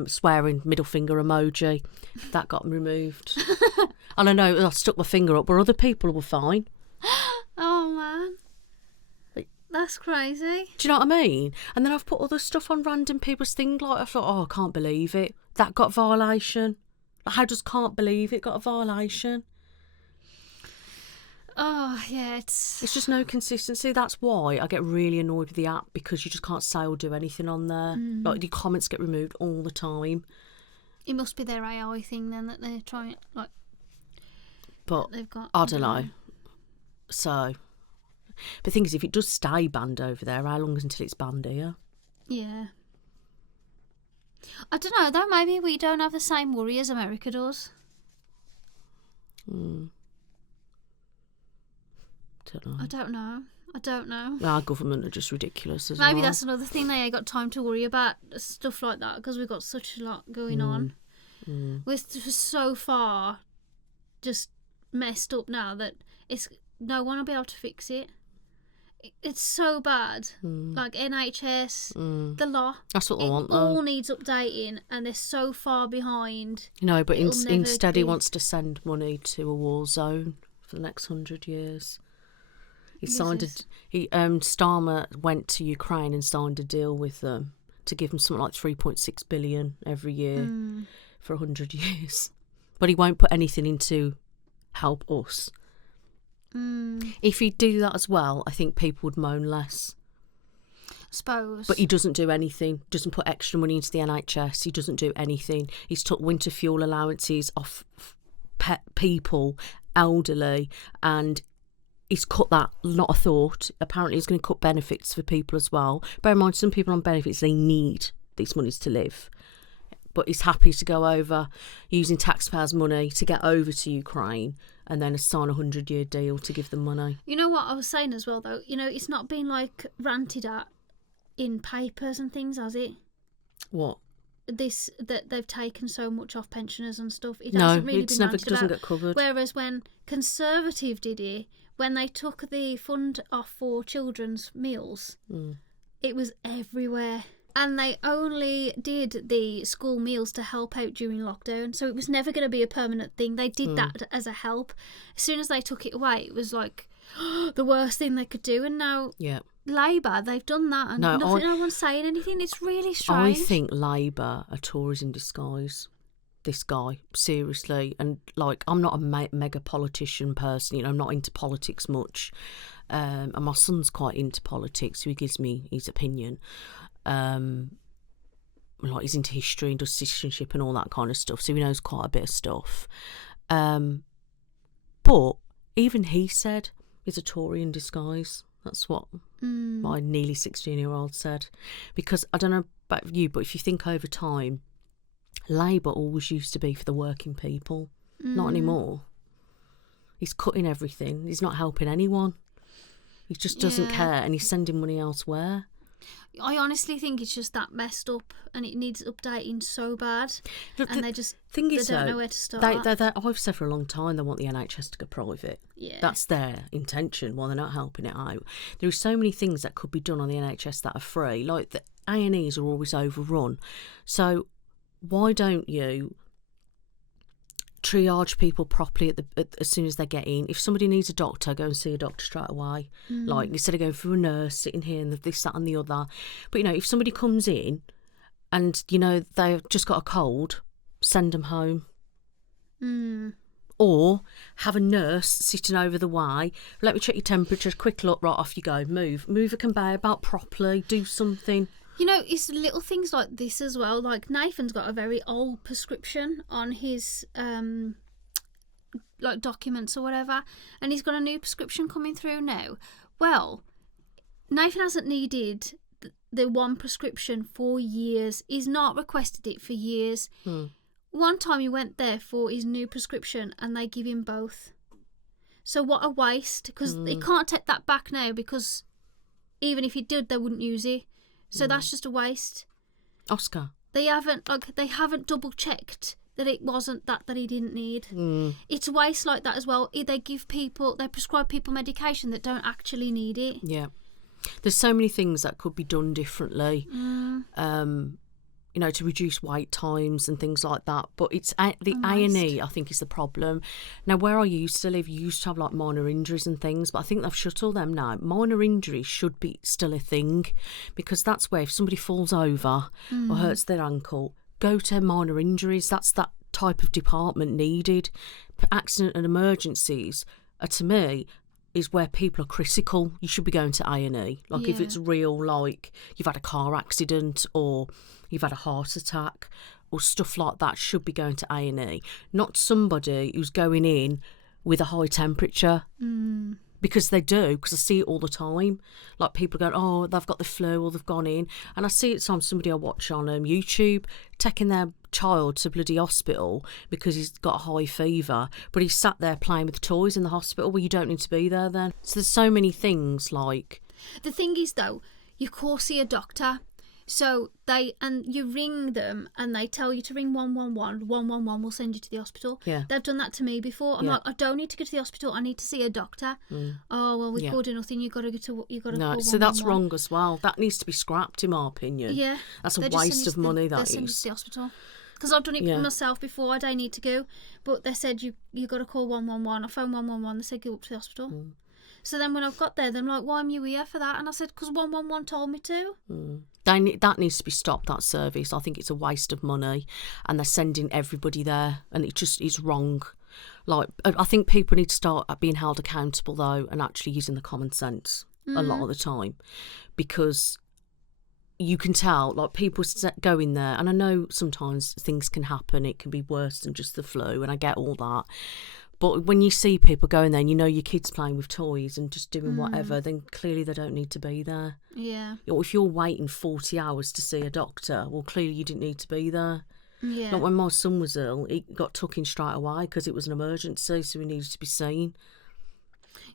swearing, middle finger emoji. That got removed. And I know I stuck my finger up, but other people were fine. Oh man, that's crazy. Do you know what I mean? And then I've put other stuff on random people's things. Like I thought, oh, I can't believe it. That got violation. I just can't believe it got a violation. Oh yeah, it's just no consistency. That's why I get really annoyed with the app, because you just can't say or do anything on there. Like the comments get removed all the time. It must be their AI thing then that they're trying like. But they've got. I don't know. So, but the thing is, if it does stay banned over there, how long until it's banned here? Yeah. I don't know though. Maybe we don't have the same worry as America does. I don't know. Our government are just ridiculous as well. Maybe that's another thing. They ain't got time to worry about stuff like that because we've got such a lot going on. We're so far just messed up now that it's no one will be able to fix it. It's so bad. Like NHS, the law. That's what they want, though. It all needs updating, and they're so far behind. No, but instead he wants to send money to a war zone for the next 100 years. He signed Starmer went to Ukraine and signed a deal with them to give them something like 3.6 billion every year for 100 years. But he won't put anything into help us. If he'd do that as well, I think people would moan less. Suppose. But he doesn't do anything. Doesn't put extra money into the NHS. He doesn't do anything. He's took winter fuel allowances off people, elderly, and he's cut that, not a thought. Apparently he's going to cut benefits for people as well. Bear in mind, some people on benefits, they need these monies to live. But he's happy to go over using taxpayers' money to get over to Ukraine and then sign a 100-year deal to give them money. You know what I was saying as well, though? You know, it's not been, like, ranted at in papers and things, has it? What? That they've taken so much off pensioners and stuff. It hasn't really been ranted doesn't about. get covered. Whereas when Conservative did it, when they took the fund off for children's meals, it was everywhere. And they only did the school meals to help out during lockdown, so it was never going to be a permanent thing. They did that as a help. As soon as they took it away, it was like the worst thing they could do. And now Labour, they've done that, and no one's saying anything. It's really strange. I think Labour are Tories in disguise. This guy, seriously. And like, I'm not a mega politician person, you know, I'm not into politics much, and my son's quite into politics, so he gives me his opinion. Like, he's into history and does citizenship and all that kind of stuff, so he knows quite a bit of stuff. But even he said he's a Tory in disguise. That's what my nearly 16-year-old said. Because I don't know about you, but if you think over time, Labour always used to be for the working people. Not anymore. He's cutting everything. He's not helping anyone. He just doesn't care, and he's sending money elsewhere. I honestly think it's just that messed up, and it needs updating so bad. Look, and they don't know where to start. I've said for a long time they want the NHS to go private. Yeah, that's their intention. While they're not helping it out, there are so many things that could be done on the NHS that are free. Like the A&Es are always overrun, so why don't you triage people properly as soon as they get in? If somebody needs a doctor, go and see a doctor straight away. Like, instead of going through a nurse, sitting here and this, that and the other. But, you know, if somebody comes in and, you know, they've just got a cold, send them home. Or have a nurse sitting over the way. Let me check your temperature, quick look, right, off you go. Move a conveyor belt properly, do something. You know, it's little things like this as well. Like, Nathan's got a very old prescription on his like documents or whatever, and he's got a new prescription coming through now. Well, Nathan hasn't needed the one prescription for years. He's not requested it for years. One time he went there for his new prescription and they give him both. So what a waste, because he can't take that back now, because even if he did, they wouldn't use it. So that's just a waste. Oscar. They haven't double checked that it wasn't that he didn't need. It's waste like that as well. They prescribe people medication that don't actually need it. Yeah. There's so many things that could be done differently, to reduce wait times and things like that. But it's the A&E, I think, is the problem. Now, where I used to live, you used to have like minor injuries and things, but I think they've shut all them now. Minor injuries should be still a thing, because that's where if somebody falls over or hurts their ankle, go to minor injuries. That's that type of department needed. Accident and emergencies are, to me, is where people are critical. You should be going to A&E. Like if it's real, like you've had a car accident or you've had a heart attack or stuff like that, should be going to A&E. Not somebody who's going in with a high temperature. Because they do, because I see it all the time. Like people going, oh, they've got the flu or they've gone in. And I see it sometimes, somebody I watch on YouTube taking their child to bloody hospital because he's got a high fever, but he's sat there playing with toys in the hospital. Well, you don't need to be there then. So there's so many things like... The thing is, though, you call see a doctor. So you ring them and they tell you to ring 111. 111 will send you to the hospital. Yeah. They've done that to me before. I'm like, I don't need to go to the hospital. I need to see a doctor. Oh, well, we can't do nothing. You've got to call 111. So that's wrong as well. That needs to be scrapped, in my opinion. Yeah. That's a waste of money, that They send you is. to the hospital. Because I've done it myself before. I don't need to go. But they said you got to call 111. I phoned 111. They said go up to the hospital. So then when I've got there, they're like, why am you here for that? And I said, because 111 told me to. That needs to be stopped, that service. I think it's a waste of money and they're sending everybody there and it just is wrong. Like, I think people need to start being held accountable, though, and actually using the common sense a lot of the time, because you can tell, like, people go in there, and I know sometimes things can happen. It can be worse than just the flu, and I get all that. But when you see people going there and you know your kids playing with toys and just doing whatever, then clearly they don't need to be there. Yeah. Or if you're waiting 40 hours to see a doctor, well, clearly you didn't need to be there. Yeah. Like when my son was ill, he got took in straight away because it was an emergency, so he needed to be seen.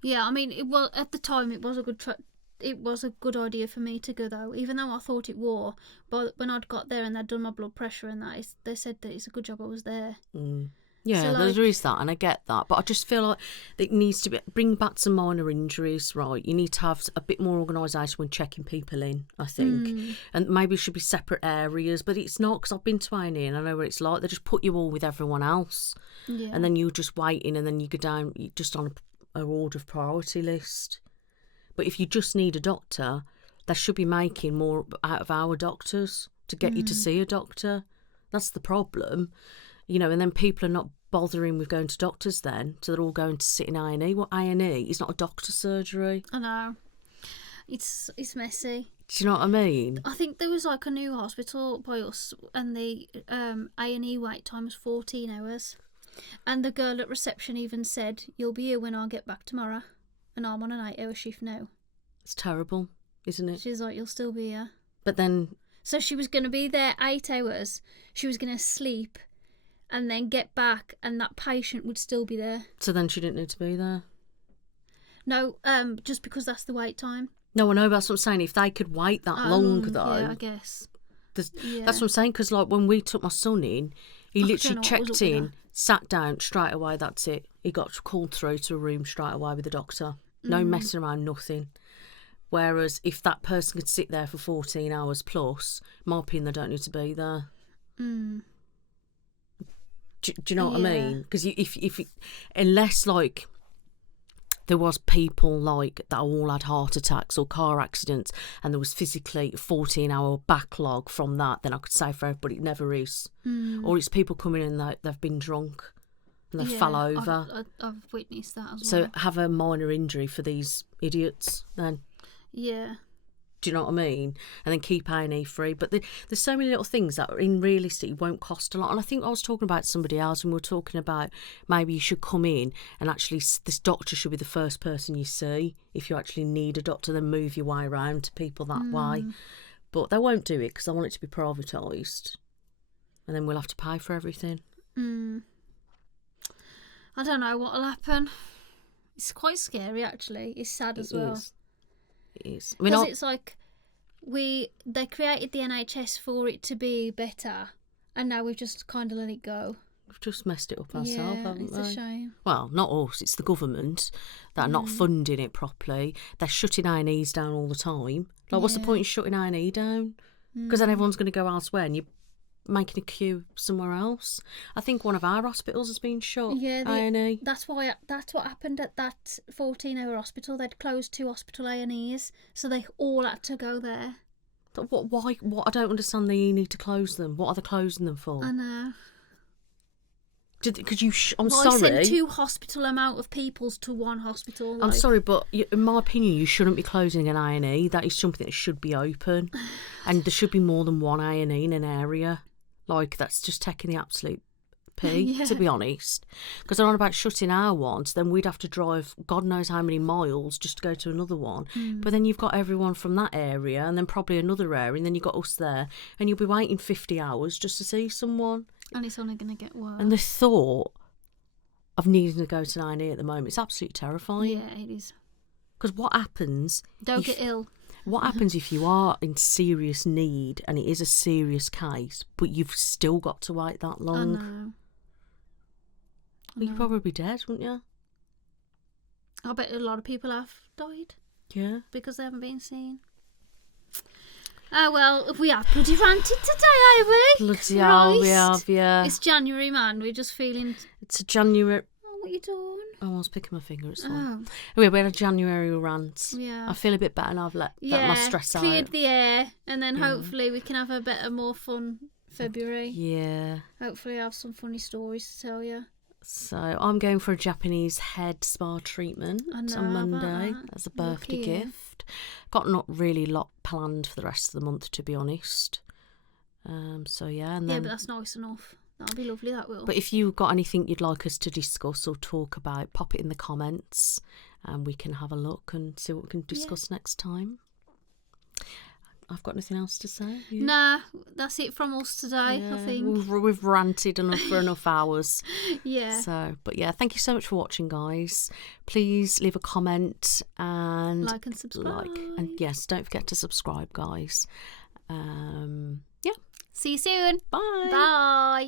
Yeah, I mean, at the time it was a good idea for me to go, though, even though I thought it wore. But when I'd got there and they'd done my blood pressure and that, they said that it's a good job I was there. Yeah, So, there is that, and I get that. But I just feel like it needs to bring back some minor injuries, right? You need to have a bit more organisation when checking people in, I think. And maybe it should be separate areas, but it's not, because I've been to A&E and I know what it's like. They just put you all with everyone else. Yeah. And then you're just waiting, and then you go down just on a order of priority list. But if you just need a doctor, they should be making more out of our doctors to get you to see a doctor. That's the problem. And then people are not bothering with going to doctors then, so they're all going to sit in A&E. What A&E is not a doctor's surgery. I know. It's messy. Do you know what I mean? I think there was like a new hospital by us, and the A&E wait time was 14 hours. And the girl at reception even said, "You'll be here when I get back tomorrow." And I'm on an 8-hour shift now. It's terrible, isn't it? She's like, "You'll still be here." But then... So she was going to be there 8 hours. She was going to sleep and then get back, and that patient would still be there. So then she didn't need to be there? No, just because that's the wait time. No, I know, but that's what I'm saying. If they could wait that long, though... Yeah, I guess. That's what I'm saying, because like when we took my son in, he literally checked in, sat down, straight away, that's it. He got called through to a room straight away with the doctor. No messing around, nothing. Whereas if that person could sit there for 14 hours plus, in my opinion, they don't need to be there. Do you know what I mean? Because unless like there was people like that all had heart attacks or car accidents, and there was physically a 14-hour backlog from that, then I could say for everybody it never is. Or it's people coming in that they've been drunk and they fell over. I've witnessed that as well. So have a minor injury for these idiots then. Yeah. Do you know what I mean? And then keep A&E free. But there's so many little things that in realistic won't cost a lot. And I think I was talking about somebody else, and we were talking about maybe you should come in and actually this doctor should be the first person you see. If you actually need a doctor, then move your way around to people that way. But they won't do it because they want it to be privatised. And then we'll have to pay for everything. I don't know what will happen. It's quite scary, actually. It's sad as well. It is. I mean, because it's like they created the NHS for it to be better, and now we've just kind of let it go. We've just messed it up ourselves, haven't it's we? a shame. Well, not us, it's the government that are not funding it properly. They're shutting A&Es down all the time. Like, what's the point in shutting A&E down? Because then everyone's going to go elsewhere and you're making a queue somewhere else. I think one of our hospitals has been shut, A&E. That's what happened at that 14-hour hospital. They'd closed 2 hospital A&Es, so they all had to go there. But why? What? I don't understand. They need to close them. What are they closing them for? I know. Because I'm Why sorry. send 2 hospital amount of peoples to 1 hospital? I'm sorry, but in my opinion, you shouldn't be closing an A&E. That is something that should be open, and there should be more than 1 A&E in an area. Like, that's just taking the absolute pee, to be honest. Because they're on about shutting our ones, then we'd have to drive God knows how many miles just to go to another one. But then you've got everyone from that area, and then probably another area, and then you've got us there, and you'll be waiting 50 hours just to see someone. And it's only going to get worse. And the thought of needing to go to an A&E at the moment, it's absolutely terrifying. Yeah, it is. Because what happens... Don't get ill. What happens if you are in serious need and it is a serious case, but you've still got to wait that long? I know. Well, you'd probably be dead, wouldn't you? I bet a lot of people have died. Yeah. Because they haven't been seen. Oh, well, we have bloody ranted today, are we? Bloody hell, we have, yeah. It's January, man. We're just feeling... It's a January... Oh, what are you doing? Oh, I was picking my finger, it's fine. Oh. Anyway, we had a January rant. Yeah. I feel a bit better now. I've let my stress out. Cleared the air, and then hopefully we can have a better, more fun February. Yeah. Hopefully I have some funny stories to tell you. So I'm going for a Japanese head spa treatment on Monday as a birthday gift. Got not really a lot planned for the rest of the month, to be honest. So yeah, and then but that's nice enough. That'll be lovely. That will. But if you've got anything you'd like us to discuss or talk about, pop it in the comments, and we can have a look and see what we can discuss next time. I've got nothing else to say. You? Nah, that's it from us today, I think. We've ranted enough for enough hours. Yeah. So, but yeah, thank you so much for watching, guys. Please leave a comment and like and subscribe. And yes, don't forget to subscribe, guys. Yeah. See you soon. Bye. Bye.